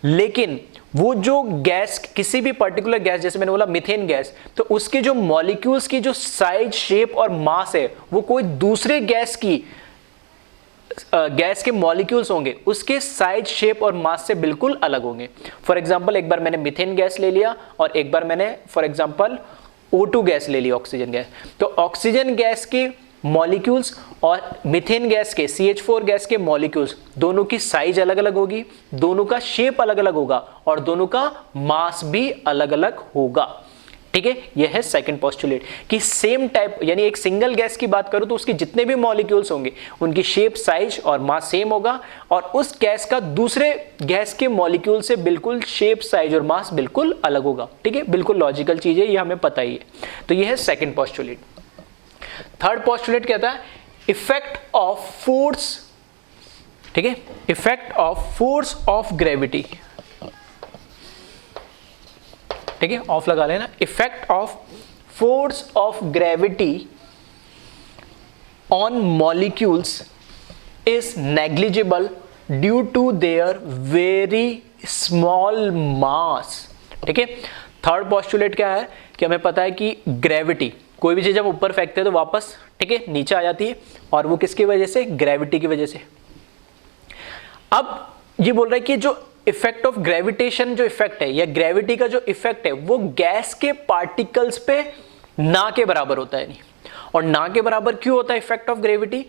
लेकिन वो जो गैस, किसी भी पर्टिकुलर गैस, जैसे मैंने बोला मीथेन गैस, तो उसके जो मॉलिक्यूल्स की जो साइज, शेप और मास है वो कोई दूसरे गैस के मॉलिक्यूल्स होंगे उसके साइज, शेप और मास से बिल्कुल अलग होंगे। फॉर एग्जांपल एक बार मैंने मीथेन गैस ले लिया और एक बार मैंने फॉर एग्जांपल O2 गैस ले ली, ऑक्सीजन गैस, तो ऑक्सीजन गैस के मॉलिक्यूल्स और मीथेन गैस के, CH4 गैस के मॉलिक्यूल्स, दोनों की साइज अलग अलग होगी, दोनों का शेप अलग अलग होगा और दोनों का मास भी अलग अलग होगा, ठीक है। यह है सेकंड पोस्टुलेट कि सेम टाइप, यानी एक सिंगल गैस की बात करूं तो उसके जितने भी मॉलिक्यूल्स होंगे उनकी शेप, साइज और मास सेम होगा और उस गैस का दूसरे गैस के मॉलिक्यूल से बिल्कुल शेप, साइज और मास बिल्कुल अलग होगा, ठीक है। बिल्कुल लॉजिकल चीज है, ये हमें पता ही है। तो यह है सेकंड पोस्टुलेट। थर्ड पोस्टुलेट कहता है इफेक्ट ऑफ फोर्स, ठीक है, effect of force of gravity, ठीक है, ऑफ लगा लेना, effect of force of gravity on molecules is negligible due to their very small mass, ठीक है। थर्ड पोस्टुलेट क्या है कि हमें पता है कि ग्रेविटी, कोई भी चीज जब ऊपर फेंकते हैं तो वापस, ठीक है, नीचे आ जाती है और वो किसकी वजह से, ग्रेविटी की वजह से। अब ये बोल रहा है कि जो इफेक्ट ऑफ ग्रेविटेशन जो इफेक्ट है या ग्रेविटी का जो इफेक्ट है वो गैस के पार्टिकल्स पे ना के बराबर होता है, नहीं, और ना के बराबर क्यों होता है इफेक्ट ऑफ ग्रेविटी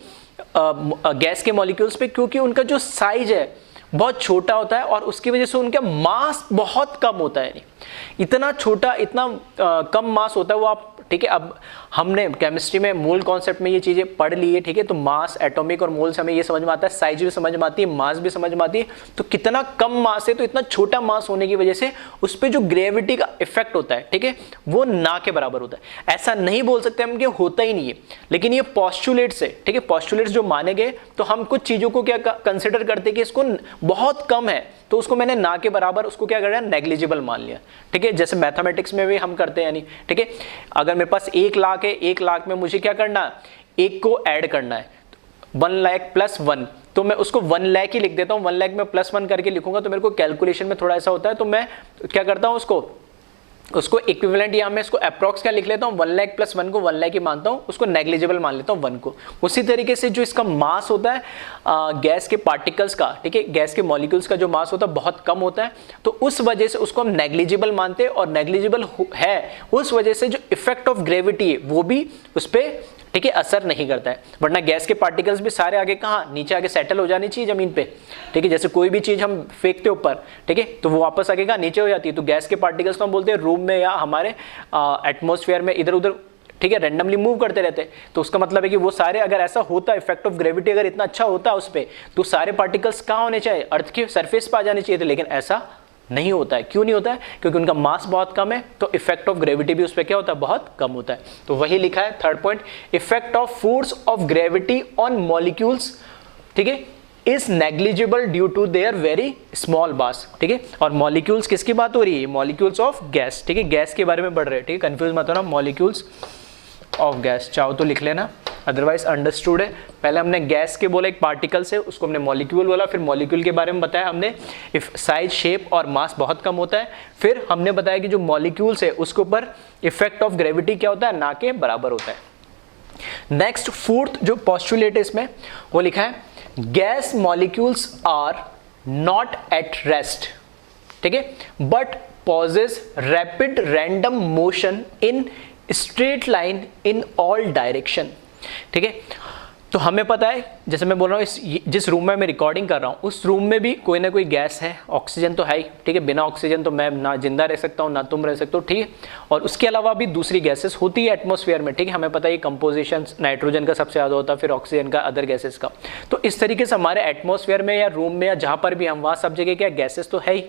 गैस के मॉलिक्यूल्स पे, क्योंकि उनका जो साइज है बहुत छोटा होता है और उसकी वजह से उनका मास बहुत कम होता है, नहीं, इतना छोटा, इतना कम मास होता है वो आप, ठीक है। अब हमने केमिस्ट्री में मूल कॉन्सेप्ट में ये चीजें पढ़ ली है, ठीक है, तो मास, एटॉमिक और मोल्स हमें ये समझ में आता है, साइज भी समझ में आती है, मास भी समझ में आती है। तो कितना कम मास है तो इतना छोटा मास होने की वजह से उस पर जो ग्रेविटी का इफेक्ट होता है, ठीक है, वो ना के बराबर होता है। ऐसा नहीं बोल सकते हम कि होता ही नहीं है, लेकिन ये पोस्टुलेट्स है, ठीक है, पोस्टुलेट्स जो माने गए तो हम कुछ चीजों को क्या कंसिडर करते हैं कि इसको बहुत कम है तो उसको मैंने ना के बराबर, उसको क्या कर रहा है, नेग्लिजिबल मान लिया, ठीक है। जैसे मैथमेटिक्स में भी हम करते हैं, यानी, ठीक है, अगर मेरे पास 1 लाख है, 1 लाख में मुझे क्या करना है, 1 को ऐड करना है, 1 लाख प्लस 1, तो मैं उसको 1 लाख ही लिख देता हूँ। 1 लाख में प्लस 1 करके लिखूंगा तो मेरे को कैलकुलेशन में थोड़ा ऐसा होता है, तो मैं क्या करता हूँ, उसको इक्विवेलेंट, या मैं इसको अप्रॉक्स क्या लिख लेता हूँ, 1 लाख प्लस 1 को 1 लाख ही मानता हूँ, उसको नेग्लिजिबल मान लेता हूँ 1 को। उसी तरीके से जो इसका मास होता है गैस के पार्टिकल्स का, ठीक है, गैस के मॉलिक्यूल्स का जो मास होता है बहुत कम होता है, तो उस वजह से उसको हम नेग्लिजिबल मानते हैं और नेग्लिजिबल है उस वजह से जो इफेक्ट ऑफ ग्रेविटी है वो भी उस पर, ठीक है, असर नहीं करता है। वरना गैस के पार्टिकल्स भी सारे आगे कहाँ, नीचे आगे सेटल हो जानी चाहिए जमीन पे, ठीक है, जैसे कोई भी चीज हम फेंकते ऊपर, ठीक है, तो वो वापस आगे कहाँ, नीचे हो जाती है। तो गैस के पार्टिकल्स तो हम बोलते हैं रूम में या हमारे एटमॉस्फेयर में इधर उधर, ठीक है, रैंडमली मूव करते रहते हैं, तो उसका मतलब है कि वो सारे, अगर ऐसा होता, इफेक्ट ऑफ ग्रेविटी अगर इतना अच्छा होता उस पर, तो सारे पार्टिकल्स कहाँ होने चाहिए, अर्थ के सरफेस पर आ जाने चाहिए थे, लेकिन ऐसा नहीं होता है। क्यों नहीं होता है, क्योंकि उनका मास बहुत कम है, तो इफेक्ट ऑफ ग्रेविटी भी उस पर क्या होता है, बहुत कम होता है। तो वही लिखा है third point, effect of force of gravity on molecules, ठीक है, is negligible due to their very small mass, ठीक है। और मॉलिक्यूल्स किसकी बात हो रही है, मॉलिक्यूल्स ऑफ गैस, ठीक है, गैस के बारे में पढ़ रहे हैं, ठीक है, कंफ्यूज मत होना, मॉलिक्यूल्स ऑफ गैस चाहो तो लिख लेना। अदरवाइज अंडरस्टूड है। पहले हमने गैस के बोला एक पार्टिकल से, उसको हमने मॉलिक्यूल बोला, फिर मॉलिक्यूल के बारे में बताया हमने इफ साइज, शेप और मास बहुत कम होता है। फिर हमने बताया कि जो मॉलिक्यूल्स है उसके ऊपर इफेक्ट ऑफ ग्रेविटी क्या होता है, ना के बराबर होता है। नेक्स्ट फोर्थ जो पोस्टुलेट है इसमें वो लिखा है, gas molecules are not at rest, ठीक है, but possess rapid random motion in straight line in all direction, ठीक है। तो हमें पता है, जैसे मैं बोल रहा हूँ जिस रूम में मैं रिकॉर्डिंग कर रहा हूँ उस रूम में भी कोई ना कोई गैस है, ऑक्सीजन तो है ही, ठीक है, बिना ऑक्सीजन तो मैं ना जिंदा रह सकता हूँ ना तुम रह सकते हो, ठीक है। और उसके अलावा भी दूसरी गैसेस होती है एटमॉस्फेयर में, ठीक है, हमें पता है कंपोजिशन नाइट्रोजन का सबसे ज़्यादा होता है, फिर ऑक्सीजन का, अदर गैसेस का। तो इस तरीके से हमारे एटमॉस्फेयर में या रूम में या जहाँ पर भी हम, वहाँ सब जगह क्या गैसेस तो है ही।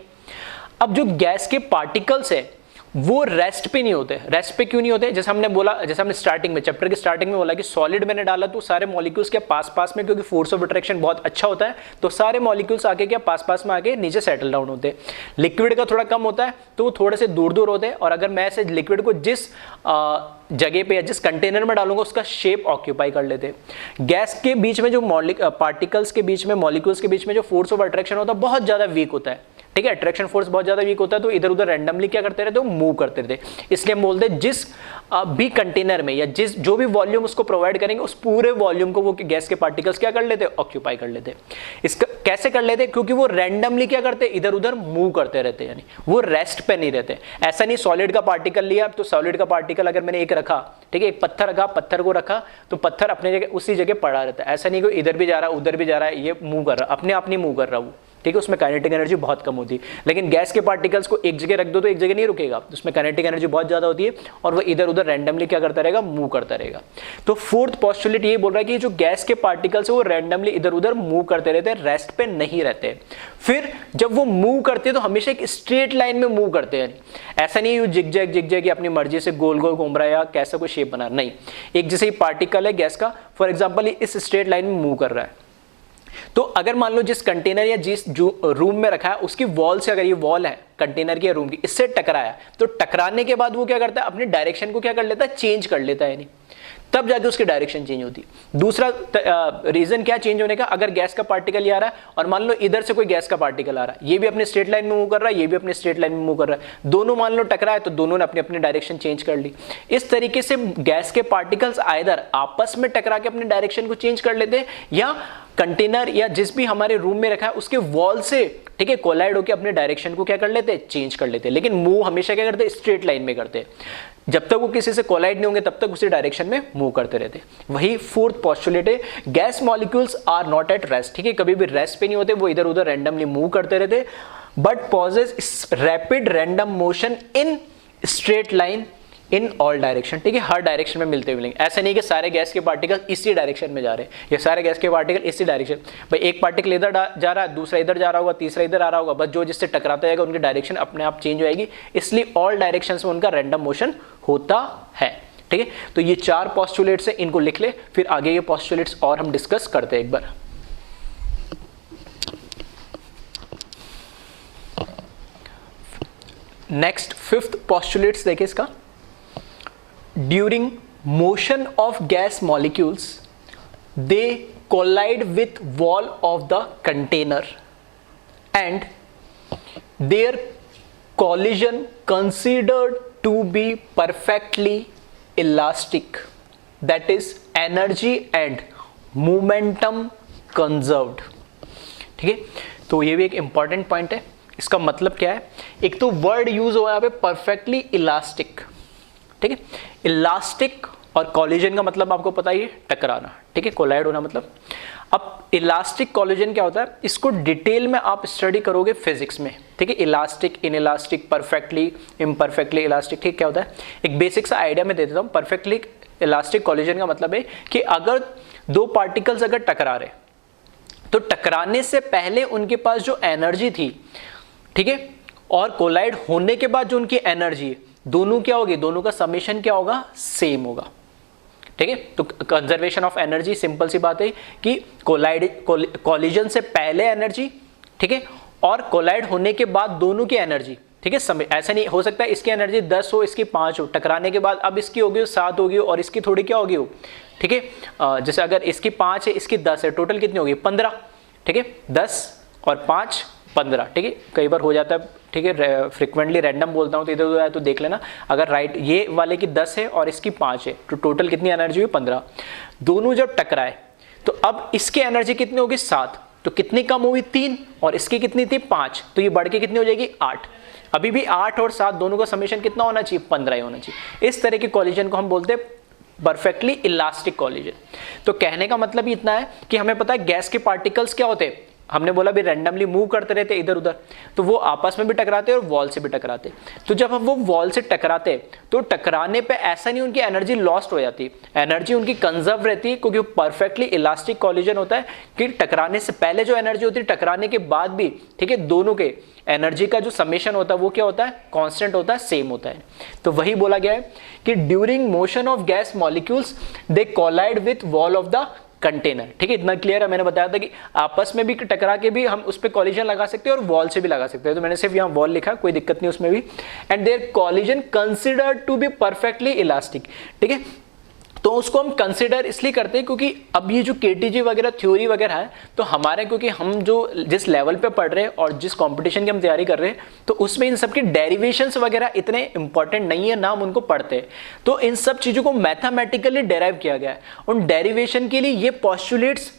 अब जो गैस के पार्टिकल्स है वो रेस्ट पे नहीं होते। रेस्ट पे क्यों नहीं होते? जैसे हमने बोला, जैसे हमने स्टार्टिंग में चैप्टर के स्टार्टिंग में बोला कि सॉलिड मैंने डाला तो सारे मॉलिक्यूल्स के पास पास में, क्योंकि फोर्स ऑफ अट्रैक्शन बहुत अच्छा होता है, तो सारे मॉलिक्यूल्स आके क्या पास पास में आके नीचे सेटल डाउन होते हैं। लिक्विड का थोड़ा कम होता है तो वो थोड़े से दूर दूर होते हैं, और अगर मैं ऐसे लिक्विड को जिस जगह पे या जिस कंटेनर में डालूंगा उसका शेप ऑक्यूपाई कर लेते हैं। गैस के बीच में जो पार्टिकल्स के बीच में, मॉलिक्यूल्स के बीच में जो फोर्स ऑफ अट्रैक्शन होता है बहुत ज्यादा वीक होता है, ठीक है, अट्रैक्शन फोर्स बहुत ज्यादा वीक होता है, तो इधर उधर रैंडमली क्या करते रहते हो, मूव करते रहते। इसलिए हम बोलते हैं जिस भी कंटेनर में या जिस जो भी वॉल्यूम उसको प्रोवाइड करेंगे उस पूरे वॉल्यूम को वो गैस के पार्टिकल्स क्या कर लेते हैं, ऑक्यूपाई कर लेते हैं। इसका कैसे कर लेते हैं? क्योंकि वो रैंडमली क्या करते हैं, इधर उधर मूव करते रहते हैं, यानी वो रेस्ट पे नहीं रहते। ऐसा नहीं सॉलिड का पार्टिकल लिया तो सॉलिड का पार्टिकल अगर मैंने एक रखा, ठीक है, एक पत्थर रखा, पत्थर को रखा तो पत्थर अपने जगह उसी जगह पड़ा रहता है। ऐसा नहीं कि इधर भी जा रहा है उधर भी जा रहा है, ये मूव कर रहा है, अपने आप नहीं मूव कर रहा वो, ठीक है, उसमें काइनेटिक एनर्जी बहुत कम होती है। लेकिन गैस के पार्टिकल्स को एक जगह रख दो तो एक जगह नहीं रुकेगा, उसमें काइनेटिक एनर्जी बहुत ज्यादा होती है और वो इधर उधर रैंडमली क्या करता रहेगा, मूव करता रहेगा। तो फोर्थ पोस्टुलेट ये बोल रहा है कि जो गैस के पार्टिकल्स है वो रैंडमली इधर उधर मूव करते रहते हैं, रेस्ट पे नहीं रहते। फिर जब वो मूव करते हैं तो हमेशा एक स्ट्रेट लाइन में मूव करते हैं, ऐसा नहीं है जिगजैग जिगजैग अपनी मर्जी से गोल गोल घूम रहा है या कैसा कोई शेप बना, नहीं। एक जैसे पार्टिकल है गैस का, फॉर एग्जाम्पल इस स्ट्रेट लाइन में मूव कर रहा है, तो अगर मान लो जिस कंटेनर या जिस जो रूम में रखा है उसकी वॉल से, अगर ये वॉल है कंटेनर की या रूम की, इससे टकराया तो टकराने के बाद वो क्या करता है, अपनी डायरेक्शन को क्या कर लेता है, चेंज कर लेता है, नहीं तब जाके उसकी डायरेक्शन चेंज होती है। दूसरा रीजन क्या चेंज होने का, अगर गैस का पार्टिकल आ रहा है और मान लो इधर से कोई गैस का पार्टिकल आ रहा है, ये भी अपने स्ट्रेट लाइन में मूव कर रहा है, ये भी अपने स्ट्रेट लाइन में मूव कर रहा है, दोनों मान लो टकरा है तो दोनों ने अपनी अपनी डायरेक्शन चेंज कर ली। इस तरीके से गैस के पार्टिकल्स आइदर आपस में टकरा के अपनी डायरेक्शन को चेंज कर लेते हैं या कंटेनर या जिस भी हमारे रूम में रखा है उसके वॉल से, ठीक है, कोलाइड होकर अपने डायरेक्शन को क्या कर लेते हैं, चेंज कर लेते हैं। लेकिन मूव हमेशा क्या करते हैं, स्ट्रेट लाइन में करते हैं। जब तक वो किसी से कोलाइड नहीं होंगे तब तक उसी डायरेक्शन में मूव करते रहते हैं। वही फोर्थ पोस्टुलेट है, gas molecules are not at rest, ठीक है, कभी भी रेस्ट पे नहीं होते, वो इधर उधर रैंडमली मूव करते रहते, but possess rapid random motion in straight line in all direction, ठीक है, हर डायरेक्शन में मिलते हुए। ऐसा नहीं कि सारे गैस के पार्टिकल इसी डायरेक्शन में जा रहे हैं या सारे गैस के पार्टिकल इसी डायरेक्शन, भाई एक पार्टिकल इधर जा रहा है, दूसरा इधर जा रहा होगा, तीसरा इधर आ रहा होगा, बस जो जिससे टकराता जाएगा उनकी डायरेक्शन अपने आप चेंज हो जाएगी, इसलिए ऑल डायरेक्शन में उनका रैंडम मोशन होता है, ठीक है। तो ये 4 पोस्टुलेट्स हैं, इनको लिख ले, फिर आगे ये पोस्टुलेट्स और हम डिस्कस करते हैं एक बार। नेक्स्ट फिफ्थ पोस्टुलेट्स देखिए इसका, during motion of gas molecules they collide with wall of the container and their collision considered to be perfectly elastic, that is energy and momentum conserved, ठीक है। तो ये भी एक इंपॉर्टेंट पॉइंट है। इसका मतलब क्या है, एक तो वर्ड यूज हुआ है यहाँ पे परफेक्टली इलास्टिक, ठीक है, इलास्टिक और कॉलिजन का मतलब आपको पता ही है, टकराना, ठीक है, कोलाइड होना मतलब। अब इलास्टिक कॉलिजन क्या होता है, इसको डिटेल में आप स्टडी करोगे फिजिक्स में, ठीक है, elastic, inelastic, perfectly, imperfectly elastic, ठीक, क्या होता है, एक बेसिक सा आइडिया मैं दे देता हूँ। परफेक्टली इलास्टिक कॉलिजन का मतलब है कि अगर दो पार्टिकल्स अगर टकरा रहे तो टकराने से पहले उनके पास जो एनर्जी थी, ठीक है, और कोलाइड होने के बाद जो उनकी एनर्जी है, दोनों क्या होगी, दोनों का समेशन क्या होगा, सेम होगा, ठीक है। तो कंजर्वेशन ऑफ एनर्जी, सिंपल सी बात है कि कोलिजन से पहले एनर्जी, ठीक है, और कोलाइड होने के बाद दोनों की एनर्जी ठीक है। समय ऐसा नहीं हो सकता इसकी एनर्जी 10 हो इसकी 5 हो, टकराने के बाद अब इसकी होगी 7 होगी और इसकी थोड़ी क्या होगी हो, ठीक है। जैसे अगर इसकी 5 है इसकी 10 है, टोटल कितनी होगी 15, ठीक है। 10 और 5 15, ठीक है। कई बार हो जाता है, ठीक है, फ्रिक्वेंटली रैंडम बोलता हूँ तो इधर उधर है तो देख लेना। अगर राइट ये वाले की 10 है और इसकी 5 है तो टोटल कितनी एनर्जी हुई 15। दोनों जब टकराए तो अब इसकी एनर्जी कितनी होगी 7, तो कितनी कम हुई 3 और इसकी कितनी थी 5, तो ये बढ़ के कितनी हो जाएगी 8। अभी भी 8 और 7 दोनों का समेशन कितना होना चाहिए 15 ही होना चाहिए। इस तरह के कॉलिजन को हम बोलते हैं परफेक्टली इलास्टिक कॉलिजन। तो कहने का मतलब इतना है कि हमें पता है गैस के पार्टिकल्स क्या होते हैं, हमने बोला भी रैंडमली मूव करते रहते इधर उधर, तो वो आपस में भी टकराते और वॉल से भी टकराते। तो जब हम वो वॉल से टकराते तो टकराने पे ऐसा नहीं उनकी एनर्जी लॉस्ट हो जाती, एनर्जी उनकी कंजर्व रहती है, क्योंकि परफेक्टली इलास्टिक कॉलिजन होता है कि टकराने से पहले जो एनर्जी होती है टकराने के बाद भी, ठीक है, दोनों के एनर्जी का जो समेशन होता है वो क्या होता है कांस्टेंट होता है, सेम होता है। तो वही बोला गया है कि during motion of gas molecules they collide with wall of the container, ठीक है। इतना क्लियर है, मैंने बताया था कि आपस में भी टकरा के भी हम उस पर कॉलिजन लगा सकते हैं और वॉल से भी लगा सकते हैं, तो मैंने सिर्फ यहाँ वॉल लिखा, कोई दिक्कत नहीं उसमें भी। And their collision considered to be perfectly elastic, ठीक है। तो उसको हम कंसिडर इसलिए करते हैं क्योंकि अब ये जो केटीजी वगैरह थ्योरी वगैरह है, तो हमारे क्योंकि हम जो जिस लेवल पे पढ़ रहे हैं और जिस कंपटीशन की हम तैयारी कर रहे हैं तो उसमें इन सब के डेरिवेशंस वगैरह इतने इंपॉर्टेंट नहीं है ना हम उनको पढ़ते हैं। तो इन सब चीज़ों को मैथमेटिकली डेराइव किया गया है। उन डेरिवेशन के लिए ये पॉस्टुलेट्स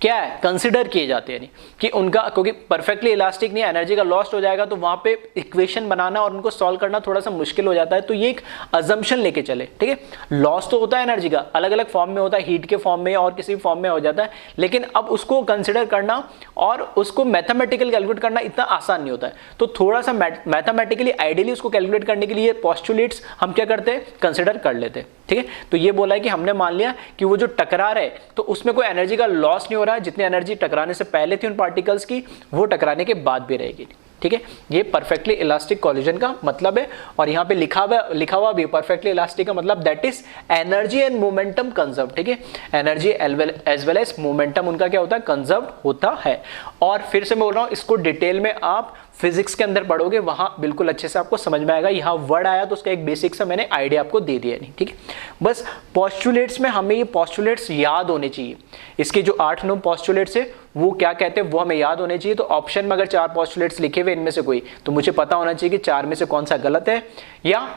क्या है कंसिडर किए जाते हैं, नहीं कि उनका क्योंकि परफेक्टली इलास्टिक नहीं, एनर्जी का लॉस्ट हो जाएगा तो वहां पे इक्वेशन बनाना और उनको सॉल्व करना थोड़ा सा मुश्किल हो जाता है। तो ये एक अजम्पशन लेके चले, ठीक है। लॉस तो होता है एनर्जी का, अलग अलग फॉर्म में होता है, हीट के फॉर्म में और किसी भी फॉर्म में हो जाता है, लेकिन अब उसको कंसिडर करना और उसको मैथमेटिकल कैलकुलेट करना इतना आसान नहीं होता है। तो थोड़ा सा मैथमेटिकली आइडियली उसको कैलकुलेट करने के लिए पॉस्टुलेट्स हम क्या करते हैं कंसिडर कर लेते हैं, ठीक है। तो ये बोला है कि हमने मान लिया कि वो जो टकरा रहे तो उसमें कोई एनर्जी का लॉस नहीं हो रहा है, जितनी एनर्जी टकराने से पहले थी उन पार्टिकल्स की वो टकराने के बाद भी रहेगी, ठीक है। ये परफेक्टली इलास्टिक कॉलिजन का मतलब है। और यहाँ पे लिखा हुआ भी परफेक्टली इलास्टिक का मतलब that is energy and momentum conserve, ठीक है। Energy as well as momentum उनका क्या होता है कंजर्व होता है। और फिर से मैं बोल रहा हूँ इसको डिटेल में आप फिजिक्स के अंदर पढ़ोगे वहां बिल्कुल अच्छे से आपको समझ में आएगा। यहाँ वर्ड आया तो उसका एक बेसिक सा मैंने आइडिया आपको दे दिया, नहीं, ठीक है। बस पॉस्टुलेट्स में हमें ये पॉस्टुलेट्स याद होने चाहिए, इसके जो 8-9 पॉस्टुलेट्स है वो क्या कहते हैं वो हमें याद होने चाहिए। तो ऑप्शन में अगर 4 पॉस्टुलेट्स लिखे हुए इनमें से कोई, तो मुझे पता होना चाहिए कि 4 में से कौन सा गलत है, या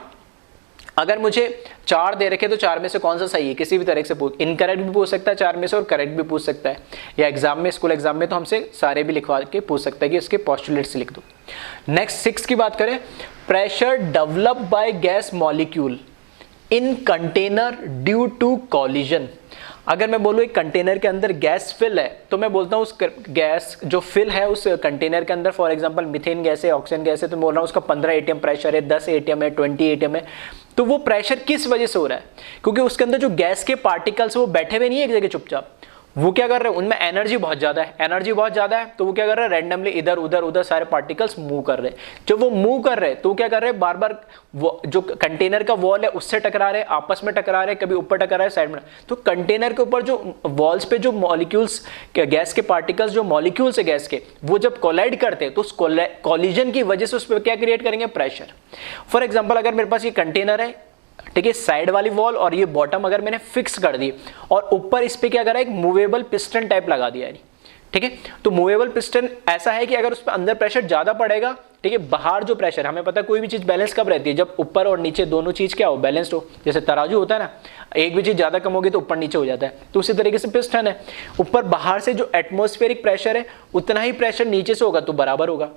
अगर मुझे 4 दे रखे तो 4 में से कौन सा सही है, किसी भी तरह से पूछ, इनकरेक्ट भी पूछ सकता है 4 में से और करेक्ट भी पूछ सकता है, या एग्जाम में स्कूल एग्जाम में तो हमसे सारे भी लिखवा के पूछ सकता है कि इसके पॉस्टुलेट्स लिख दो। नेक्स्ट 6 की बात करें, pressure develop by gas molecule in container due to collision. अगर मैं बोलूँ एक कंटेनर के अंदर गैस फिल है तो मैं बोलता हूँ उस गैस जो फिल है उस कंटेनर के अंदर, फॉर एग्जांपल मीथेन गैस है, ऑक्सीजन गैस है, तो मैं बोल रहा हूँ उसका 15 एटीएम प्रेशर है, 10 एटीएम है, 20 एटीएम है। तो वो प्रेशर किस वजह से हो रहा है, क्योंकि उसके अंदर जो गैस के पार्टिकल्स वो बैठे हुए नहीं है एक जगह चुपचाप, वो क्या कर रहे हैं उनमें एनर्जी बहुत ज्यादा है, एनर्जी बहुत ज्यादा है तो वो क्या कर रहे हैं रैंडमली इधर उधर उधर सारे पार्टिकल्स मूव कर रहे हैं। जब वो मूव कर रहे हैं तो क्या कर रहे हैं बार बार वो जो कंटेनर का वॉल है उससे टकरा रहे हैं, आपस में टकरा रहे हैं, कभी ऊपर टकरा रहे हैं साइड में। तो कंटेनर के ऊपर जो वॉल्स पे जो मॉलिक्यूल्स गैस के पार्टिकल्स जो मॉलिक्यूल्स है गैस के वो जब कोलाइड करते हैं तो उस कॉलिजन की वजह से उस पर क्या क्रिएट करेंगे प्रेशर। फॉर एग्जाम्पल अगर मेरे पास ये कंटेनर है, ठीक है, साइड वाली वॉल और ये बॉटम अगर मैंने फिक्स कर दी और ऊपर इस पे क्या करा एक मूवेबल पिस्टन टाइप लगा दिया है, ठीक है। तो मूवेबल पिस्टन ऐसा है कि अगर उस पर अंदर प्रेशर ज्यादा पड़ेगा, ठीक है, बाहर जो प्रेशर हमें पता है कोई भी चीज बैलेंस कब रहती है जब ऊपर और नीचे दोनों चीज क्या हो बैलेंस्ड हो। जैसे तराजू होता है ना, एक भी चीज ज्यादा कम होगी तो ऊपर नीचे हो जाता है, तो उसी तरीके से पिस्टन है, ऊपर बाहर से जो एटमॉस्फेरिक प्रेशर है उतना ही प्रेशर नीचे से होगा तो बराबर होगा।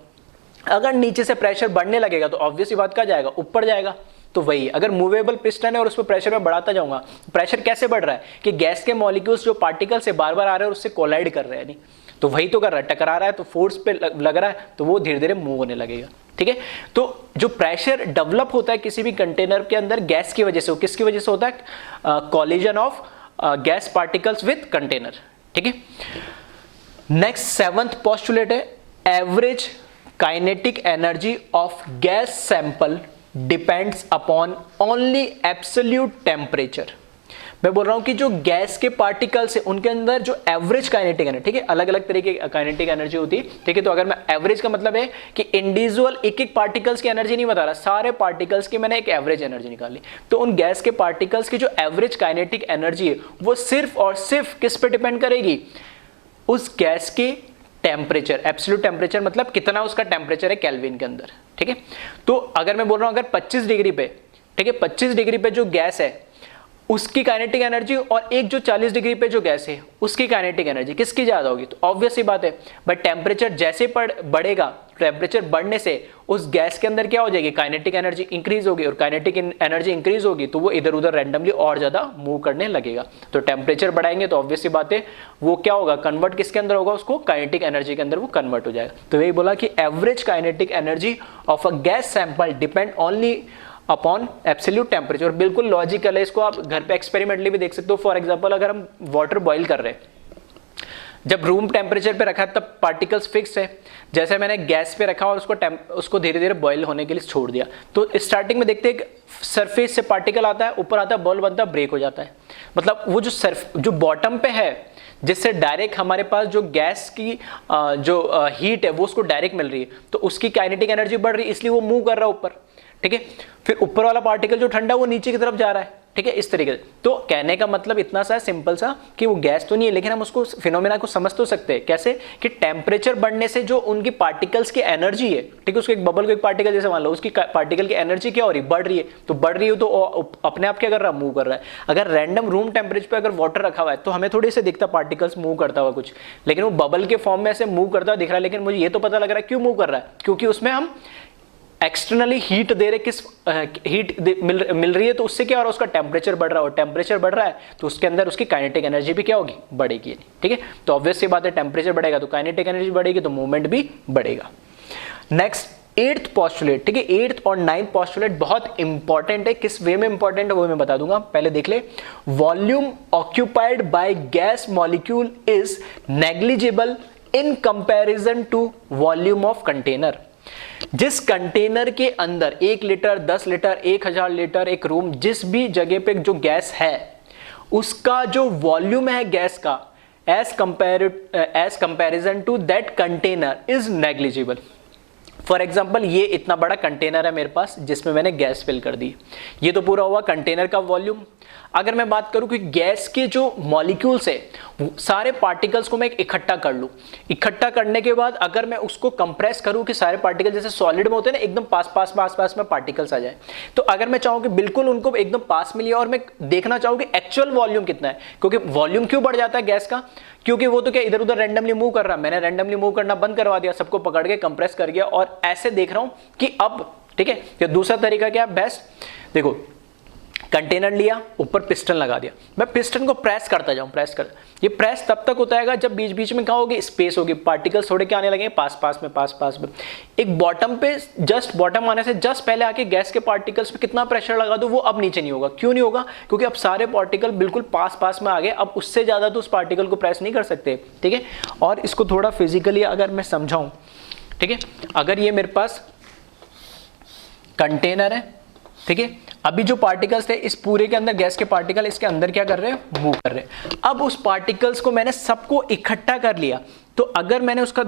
अगर नीचे से प्रेशर बढ़ने लगेगा तो ऑब्वियस ही बात क्या जाएगा ऊपर जाएगा। तो वही अगर मूवेबल पिस्टन है और उस पर प्रेशर में बढ़ाता जाऊंगा, प्रेशर कैसे बढ़ रहा है कि गैस के मॉलिक्यूल्स जो पार्टिकल्स से बार बार आ रहे हैं और उससे कोलाइड कर रहे हैं, नहीं तो वही तो कर रहा है, टकरा रहा है तो फोर्स पे लग रहा है तो वो धीरे धीरे मूव होने लगेगा, ठीक है। तो जो प्रेशर डेवलप होता है किसी भी कंटेनर के अंदर गैस की वजह से, किसकी वजह से होता है collision of gas particles with container, ठीक है। नेक्स्ट 7th पोस्टुलेट है average kinetic energy of gas sample depends upon only absolute temperature. मैं बोल रहा हूं कि जो गैस के पार्टिकल्स है उनके अंदर जो एवरेज काइनेटिक एनर्जी, ठीक है, अलग अलग तरीके की काइनेटिक एनर्जी होती है, ठीक है। तो अगर मैं एवरेज का मतलब है कि इंडिविजुअल एक एक पार्टिकल्स की एनर्जी नहीं बता रहा, सारे पार्टिकल्स की मैंने एक एवरेज एनर्जी निकाली। तो उन गैस के पार्टिकल्स की जो एवरेज काइनेटिक एनर्जी है वो सिर्फ और सिर्फ किस पे डिपेंड करेगी, उस गैस के टेम्परेचर, एब्सोल्यूट टेम्परेचर मतलब कितना उसका टेम्परेचर है केल्विन के अंदर, ठीक है। तो अगर मैं बोल रहा हूं अगर 25 डिग्री पे, ठीक है, 25 डिग्री पे जो गैस है उसकी काइनेटिक एनर्जी और एक जो 40 डिग्री पे जो गैस है उसकी काइनेटिक एनर्जी किसकी ज्यादा होगी, तो ऑब्वियस सी बात है। बट टेम्परेचर जैसे बढ़ेगा, टेम्परेचर बढ़ने से उस गैस के अंदर क्या हो जाएगी, काइनेटिक एनर्जी इंक्रीज होगी, और काइनेटिक एनर्जी इंक्रीज होगी तो वो इधर उधर रैंडमली और ज्यादा मूव करने लगेगा। तो टेम्परेचर बढ़ाएंगे तो ऑब्वियस सी बात है वो क्या होगा, कन्वर्ट किसके अंदर होगा, उसको काइनेटिक एनर्जी के अंदर वो कन्वर्ट हो जाएगा। तो यही बोला कि average kinetic energy of a gas sample depend only upon absolute temperature. बिल्कुल लॉजिकल है, इसको आप घर पे एक्सपेरिमेंटली भी देख सकते हो। फॉर एग्जांपल अगर हम वाटर बॉईल कर रहे हैं, जब रूम टेम्परेचर पे रखा तब पार्टिकल्स फिक्स है, जैसे मैंने गैस पे रखा और उसको धीरे धीरे बॉईल होने के लिए छोड़ दिया, तो स्टार्टिंग में देखते हैं सरफेस से पार्टिकल आता है, ऊपर आता है, बॉल बनता है, ब्रेक हो जाता है। मतलब वो जो बॉटम पे है जिससे डायरेक्ट हमारे पास जो गैस की जो हीट है वो उसको डायरेक्ट मिल रही है, तो उसकी काइनेटिक एनर्जी बढ़ रही है, इसलिए वो मूव कर रहा है ऊपर, ठीक है। फिर ऊपर वाला पार्टिकल जो ठंडा वो नीचे की तरफ जा रहा है, ठीक है, इस तरीके से। तो कहने का मतलब इतना सा सिंपल सा कि वो गैस तो नहीं है, लेकिन हम उसको फिनोमेना को समझ तो सकते हैं कैसे, कि टेम्परेचर बढ़ने से जो उनकी पार्टिकल्स की एनर्जी है, ठीक है, उसको एक बबल को एक पार्टिकल जैसे मान लो, उसकी पार्टिकल की एनर्जी क्या हो रही है, बढ़ रही है। तो बढ़ रही है तो अपने आप क्या कर रहा है, मूव कर रहा है। अगर रैंडम रूम टेम्परेचर पे अगर वाटर रखा हुआ है तो हमें थोड़ी से दिखता पार्टिकल्स मूव करता हुआ कुछ, लेकिन वो बबल के फॉर्म में ऐसे मूव करता हुआ दिख रहा है। लेकिन मुझे ये तो पता लग रहा है क्यों मूव कर रहा है, क्योंकि उसमें हम एक्सटर्नली हीट दे रहे, किस हीट मिल रही है, तो उससे क्या हो रहा है, उसका टेम्परेचर बढ़ रहा है, और टेम्परेचर बढ़ रहा है तो उसके अंदर उसकी काइनेटिक एनर्जी भी क्या होगी, बढ़ेगी, ठीक है। तो ऑब्वियस सी बात है, टेम्परेचर बढ़ेगा तो काइनेटिक एनर्जी बढ़ेगी, तो मूवमेंट भी बढ़ेगा। नेक्स्ट 8th पॉस्टुलेट, ठीक है, 8th और 9th पॉस्टुलेट बहुत इंपॉर्टेंट है। किस वे में इंपॉर्टेंट है वो मैं बता दूंगा, पहले देख ले। Volume occupied by gas molecule is negligible in comparison to volume of container. जिस कंटेनर के अंदर 1 लीटर, 10 लीटर, 1000 लीटर, एक रूम, जिस भी जगह पे जो गैस है उसका जो वॉल्यूम है गैस का as comparison to that container is negligible. For example ये इतना बड़ा कंटेनर है मेरे पास जिसमें मैंने गैस फिल कर दी, ये तो पूरा हुआ कंटेनर का वॉल्यूम। अगर मैं बात करूं कि गैस के जो मॉलिक्यूल्स है सारे पार्टिकल्स को मैं इकट्ठा कर लूं, इकट्ठा करने के बाद अगर मैं उसको कंप्रेस करूं कि सारे पार्टिकल जैसे सॉलिड में होते हैं ना, एकदम पास में पार्टिकल्स आ जाए, तो अगर मैं चाहूं कि बिल्कुल उनको एकदम पास में लिया और मैं देखना चाहूं कि एक्चुअल वॉल्यूम कितना है, क्योंकि वॉल्यूम क्यों बढ़ जाता है गैस का, क्योंकि वो तो क्या इधर उधर रैंडमली मूव कर रहा है, मैंने रैंडमली मूव करना बंद करवा दिया, सबको पकड़ के कंप्रेस कर गया और ऐसे देख रहा हूं कि अब, ठीक है। तो दूसरा तरीका क्या बेस्ट, देखो कंटेनर लिया, ऊपर पिस्टन लगा दिया, मैं पिस्टन को प्रेस करता जाऊं, प्रेस कर, ये प्रेस तब तक होता है जब बीच बीच में क्या होगी, स्पेस होगी, पार्टिकल्स थोड़े क्या आने लगेंगे, पास में। एक बॉटम पे जस्ट बॉटम आने से जस्ट पहले आके गैस के पार्टिकल्स पे कितना प्रेशर लगा दो वो अब नीचे नहीं होगा। क्यों नहीं होगा, क्योंकि अब सारे पार्टिकल बिल्कुल पास में आ गए, अब उससे ज्यादा तो उस पार्टिकल को प्रेस नहीं कर सकते, ठीक है। और इसको थोड़ा फिजिकली अगर मैं समझाऊं, ठीक है, अगर ये मेरे पास कंटेनर है, ठीक है, अभी जो पार्टिकल्स थे इस पूरे के अंदर गैस के पार्टिकल इसके अंदर क्या कर रहे हैं, मूव कर रहे हैं। अब उस पार्टिकल्स को मैंने सबको इकट्ठा कर लिया, तो अगर मैंने उसका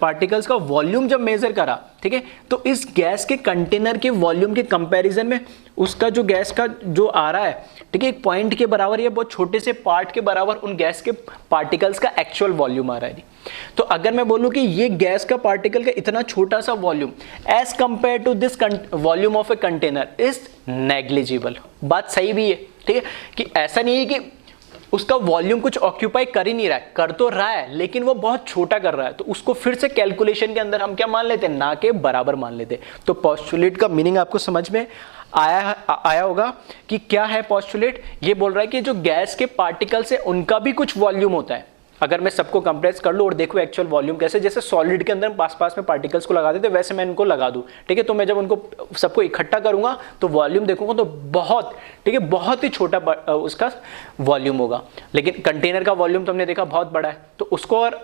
पार्टिकल्स का वॉल्यूम जब मेजर करा, ठीक है, तो इस गैस के कंटेनर के वॉल्यूम के कंपैरिजन में उसका जो गैस का जो आ रहा है, ठीक है, एक पॉइंट के बराबर या बहुत छोटे से पार्ट के बराबर उन गैस के पार्टिकल्स का एक्चुअल वॉल्यूम आ रहा है। तो अगर मैं बोलूं कि ये गैस का पार्टिकल का इतना छोटा सा volume as compare to this volume of a container is negligible, बात सही भी है, ठीक है, कि ऐसा नहीं है कि उसका वॉल्यूम कुछ ऑक्यूपाई कर ही नहीं रहा है, कर तो रहा है लेकिन वो बहुत छोटा कर रहा है, तो उसको फिर से कैलकुलेशन के अंदर हम क्या मान लेते हैं, ना के बराबर मान लेते हैं। तो पोस्टुलेट का मीनिंग आपको समझ में आया होगा कि क्या है पोस्टुलेट। ये बोल रहा है कि जो गैस के पार्टिकल्स है उनका भी कुछ वॉल्यूम होता है। अगर मैं सबको कंप्रेस कर लूँ और देखो एक्चुअल वॉल्यूम कैसे, जैसे सॉलिड के अंदर पास में पार्टिकल्स को लगा देते वैसे मैं इनको लगा दूं, ठीक है। तो मैं जब उनको सबको इकट्ठा करूंगा तो वॉल्यूम देखूंगा तो बहुत, ठीक है, बहुत ही छोटा उसका वॉल्यूम होगा। लेकिन कंटेनर का वॉल्यूम तो हमने देखा बहुत बड़ा है, तो उसको और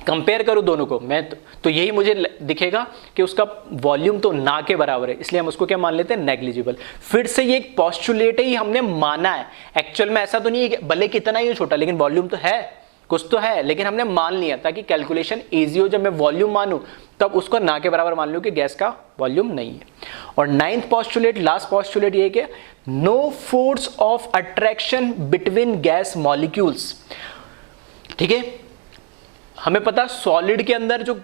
कंपेयर करूँ दोनों को मैं तो यही मुझे दिखेगा कि उसका वॉल्यूम तो ना के बराबर है, इसलिए हम उसको क्या मान लेते हैं, नेग्लिजिबल। फिर से ये एक पोस्टुलेट ही हमने माना है, एक्चुअल में ऐसा तो नहीं है, भले कितना ही छोटा लेकिन वॉल्यूम तो है, कुछ तो है, लेकिन हमने मान लिया ताकि कैलकुलेशन इजी हो। जब मैं वॉल्यूम मानूं तब उसको ना के बराबर मान लूं कि गैस का वॉल्यूम नहीं है। और नाइन्थ पोस्टुलेट, लास्ट पोस्टुलेट ये कि no force of attraction between gas molecules. ठीक है, हमें पता सॉलिड के अंदर जो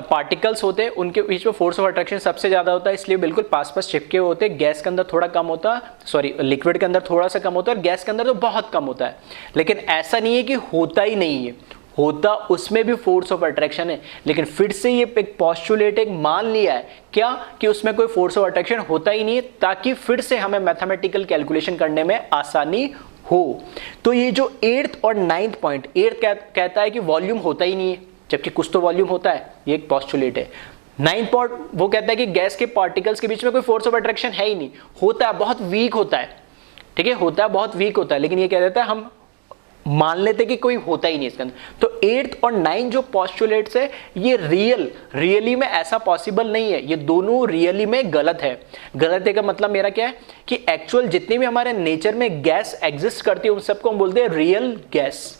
पार्टिकल्स होते हैं उनके बीच में फोर्स ऑफ अट्रैक्शन सबसे ज्यादा होता है, इसलिए बिल्कुल पास पास चिपके हुए होते हैं। गैस के अंदर थोड़ा कम होता है, सॉरी लिक्विड के अंदर थोड़ा सा कम होता है, और गैस के अंदर तो बहुत कम होता है। लेकिन ऐसा नहीं है कि होता ही नहीं है, होता उसमें भी फोर्स ऑफ अट्रैक्शन है, लेकिन फिर से ये एक पोस्टुलेट एक मान लिया है क्या कि उसमें कोई फोर्स ऑफ अट्रैक्शन होता ही नहीं है, ताकि फिर से हमें मैथमेटिकल कैलकुलेशन करने में आसानी हो। तो ये जो 8th और 9th पॉइंट, 8th कहता है कि वॉल्यूम होता ही नहीं है, जबकि कुछ तो वॉल्यूम होता है, ये एक पोस्टुलेट है। 9th पॉइंट वो कहता है कि गैस के पार्टिकल्स के बीच में कोई फोर्स ऑफ अट्रैक्शन है ही नहीं, होता है बहुत वीक होता है। ठीक है, होता है बहुत वीक होता है, लेकिन ये कह देता है हम मान लेते कि कोई होता ही नहीं इसके अंदर। तो 8th और 9th जो पोस्टुलेट्स है ये रियली में ऐसा पॉसिबल नहीं है, ये दोनों रियली में गलत है। गलत है का मतलब मेरा क्या है कि एक्चुअल जितनी भी हमारे नेचर में गैस एग्जिस्ट करती है उन सबको हम बोलते हैं रियल गैस।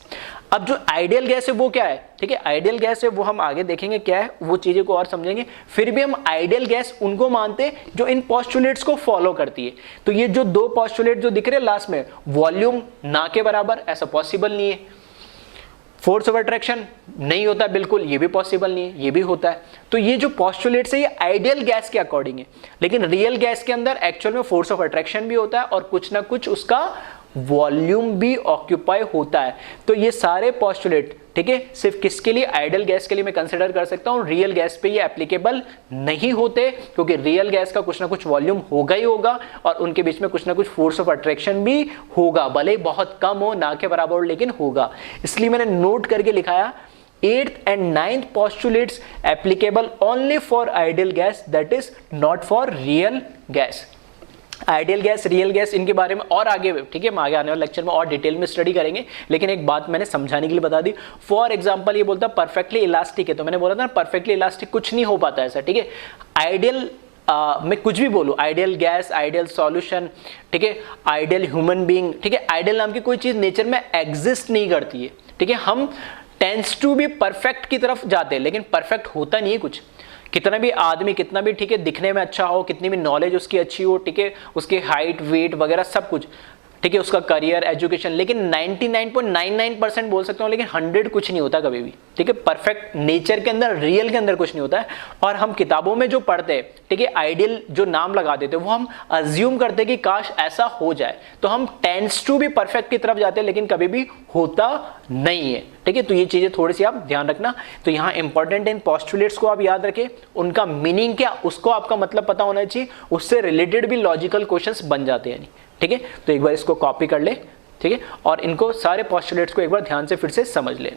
अब जो आइडियल गैस है वो क्या है, ठीक है, आइडियल गैस है वो हम आगे देखेंगे क्या है, वो चीजें को और समझेंगे। फिर भी हम आइडियल गैस उनको मानते हैं जो इन पोस्टुलेट्स को फॉलो करती है। तो ये जो दो पोस्टुलेट जो दिख रहे हैं लास्ट में, वॉल्यूम ना के बराबर, ऐसा पॉसिबल नहीं है। फोर्स ऑफ अट्रैक्शन नहीं होता बिल्कुल, ये भी पॉसिबल नहीं है, ये भी होता है। तो ये जो पोस्टुलेट्स है ये आइडियल गैस के अकॉर्डिंग है, लेकिन रियल गैस के अंदर एक्चुअल में फोर्स ऑफ अट्रैक्शन भी होता है और कुछ ना कुछ उसका वॉल्यूम भी ऑक्यूपाई होता है। तो ये सारे पोस्टुलेट, ठीक है, सिर्फ किसके लिए, आइडियल गैस के लिए मैं कंसिडर कर सकता हूं, रियल गैस पे ये एप्लीकेबल नहीं होते, क्योंकि रियल गैस का कुछ ना कुछ वॉल्यूम होगा ही होगा और उनके बीच में कुछ ना कुछ फोर्स ऑफ अट्रैक्शन भी होगा, भले बहुत कम हो, ना के बराबर हो, लेकिन होगा। इसलिए मैंने नोट करके लिखाया 8th and 9th postulates applicable only for ideal gas, that is not for real gas। Ideal gas, real gas, इनके बारे में और आगे, ठीक है, हम आगे आने वाले लेक्चर में और डिटेल में स्टडी करेंगे, लेकिन एक बात मैंने समझाने के लिए बता दी। फॉर एग्जांपल ये बोलता परफेक्टली इलास्टिक है, तो मैंने बोला था परफेक्टली इलास्टिक कुछ नहीं हो पाता ऐसा, ठीक है। आइडियल मैं कुछ भी बोलूं, आइडियल गैस, आइडियल सॉल्यूशन, ठीक है, आइडियल ह्यूमन बीइंग, ठीक है, आइडियल नाम की कोई चीज नेचर में एग्जिस्ट नहीं करती है, ठीक है। हम टेंड्स टू बी परफेक्ट की तरफ जाते हैं, लेकिन परफेक्ट होता नहीं है कुछ। कितना भी आदमी, कितना भी, ठीक है, दिखने में अच्छा हो, कितनी भी नॉलेज उसकी अच्छी हो, ठीक है, उसके हाइट वेट वगैरह सब कुछ, ठीक है, उसका करियर एजुकेशन, लेकिन 99.99% बोल सकता हूँ, लेकिन 100 कुछ नहीं होता कभी भी, ठीक है। परफेक्ट नेचर के अंदर, रियल के अंदर कुछ नहीं होता है। और हम किताबों में जो पढ़ते हैं, ठीक है, आइडियल जो नाम लगा देते हैं वो हम अज्यूम करते हैं कि काश ऐसा हो जाए, तो हम टेंड्स टू भी परफेक्ट की तरफ जाते हैं, लेकिन कभी भी होता नहीं है, ठीक है। तो ये चीजें थोड़ी सी आप ध्यान रखना। तो यहाँ इंपॉर्टेंट इन पोस्टुलेट्स को आप याद रखें, उनका मीनिंग क्या, उसको आपका मतलब पता होना चाहिए, उससे रिलेटेड भी लॉजिकल क्वेश्चंस बन जाते हैं, ठीक है। तो एक बार इसको कॉपी कर ले, ठीक है, और इनको सारे पोस्टुलेट्स को एक बार ध्यान से फिर से समझ लें।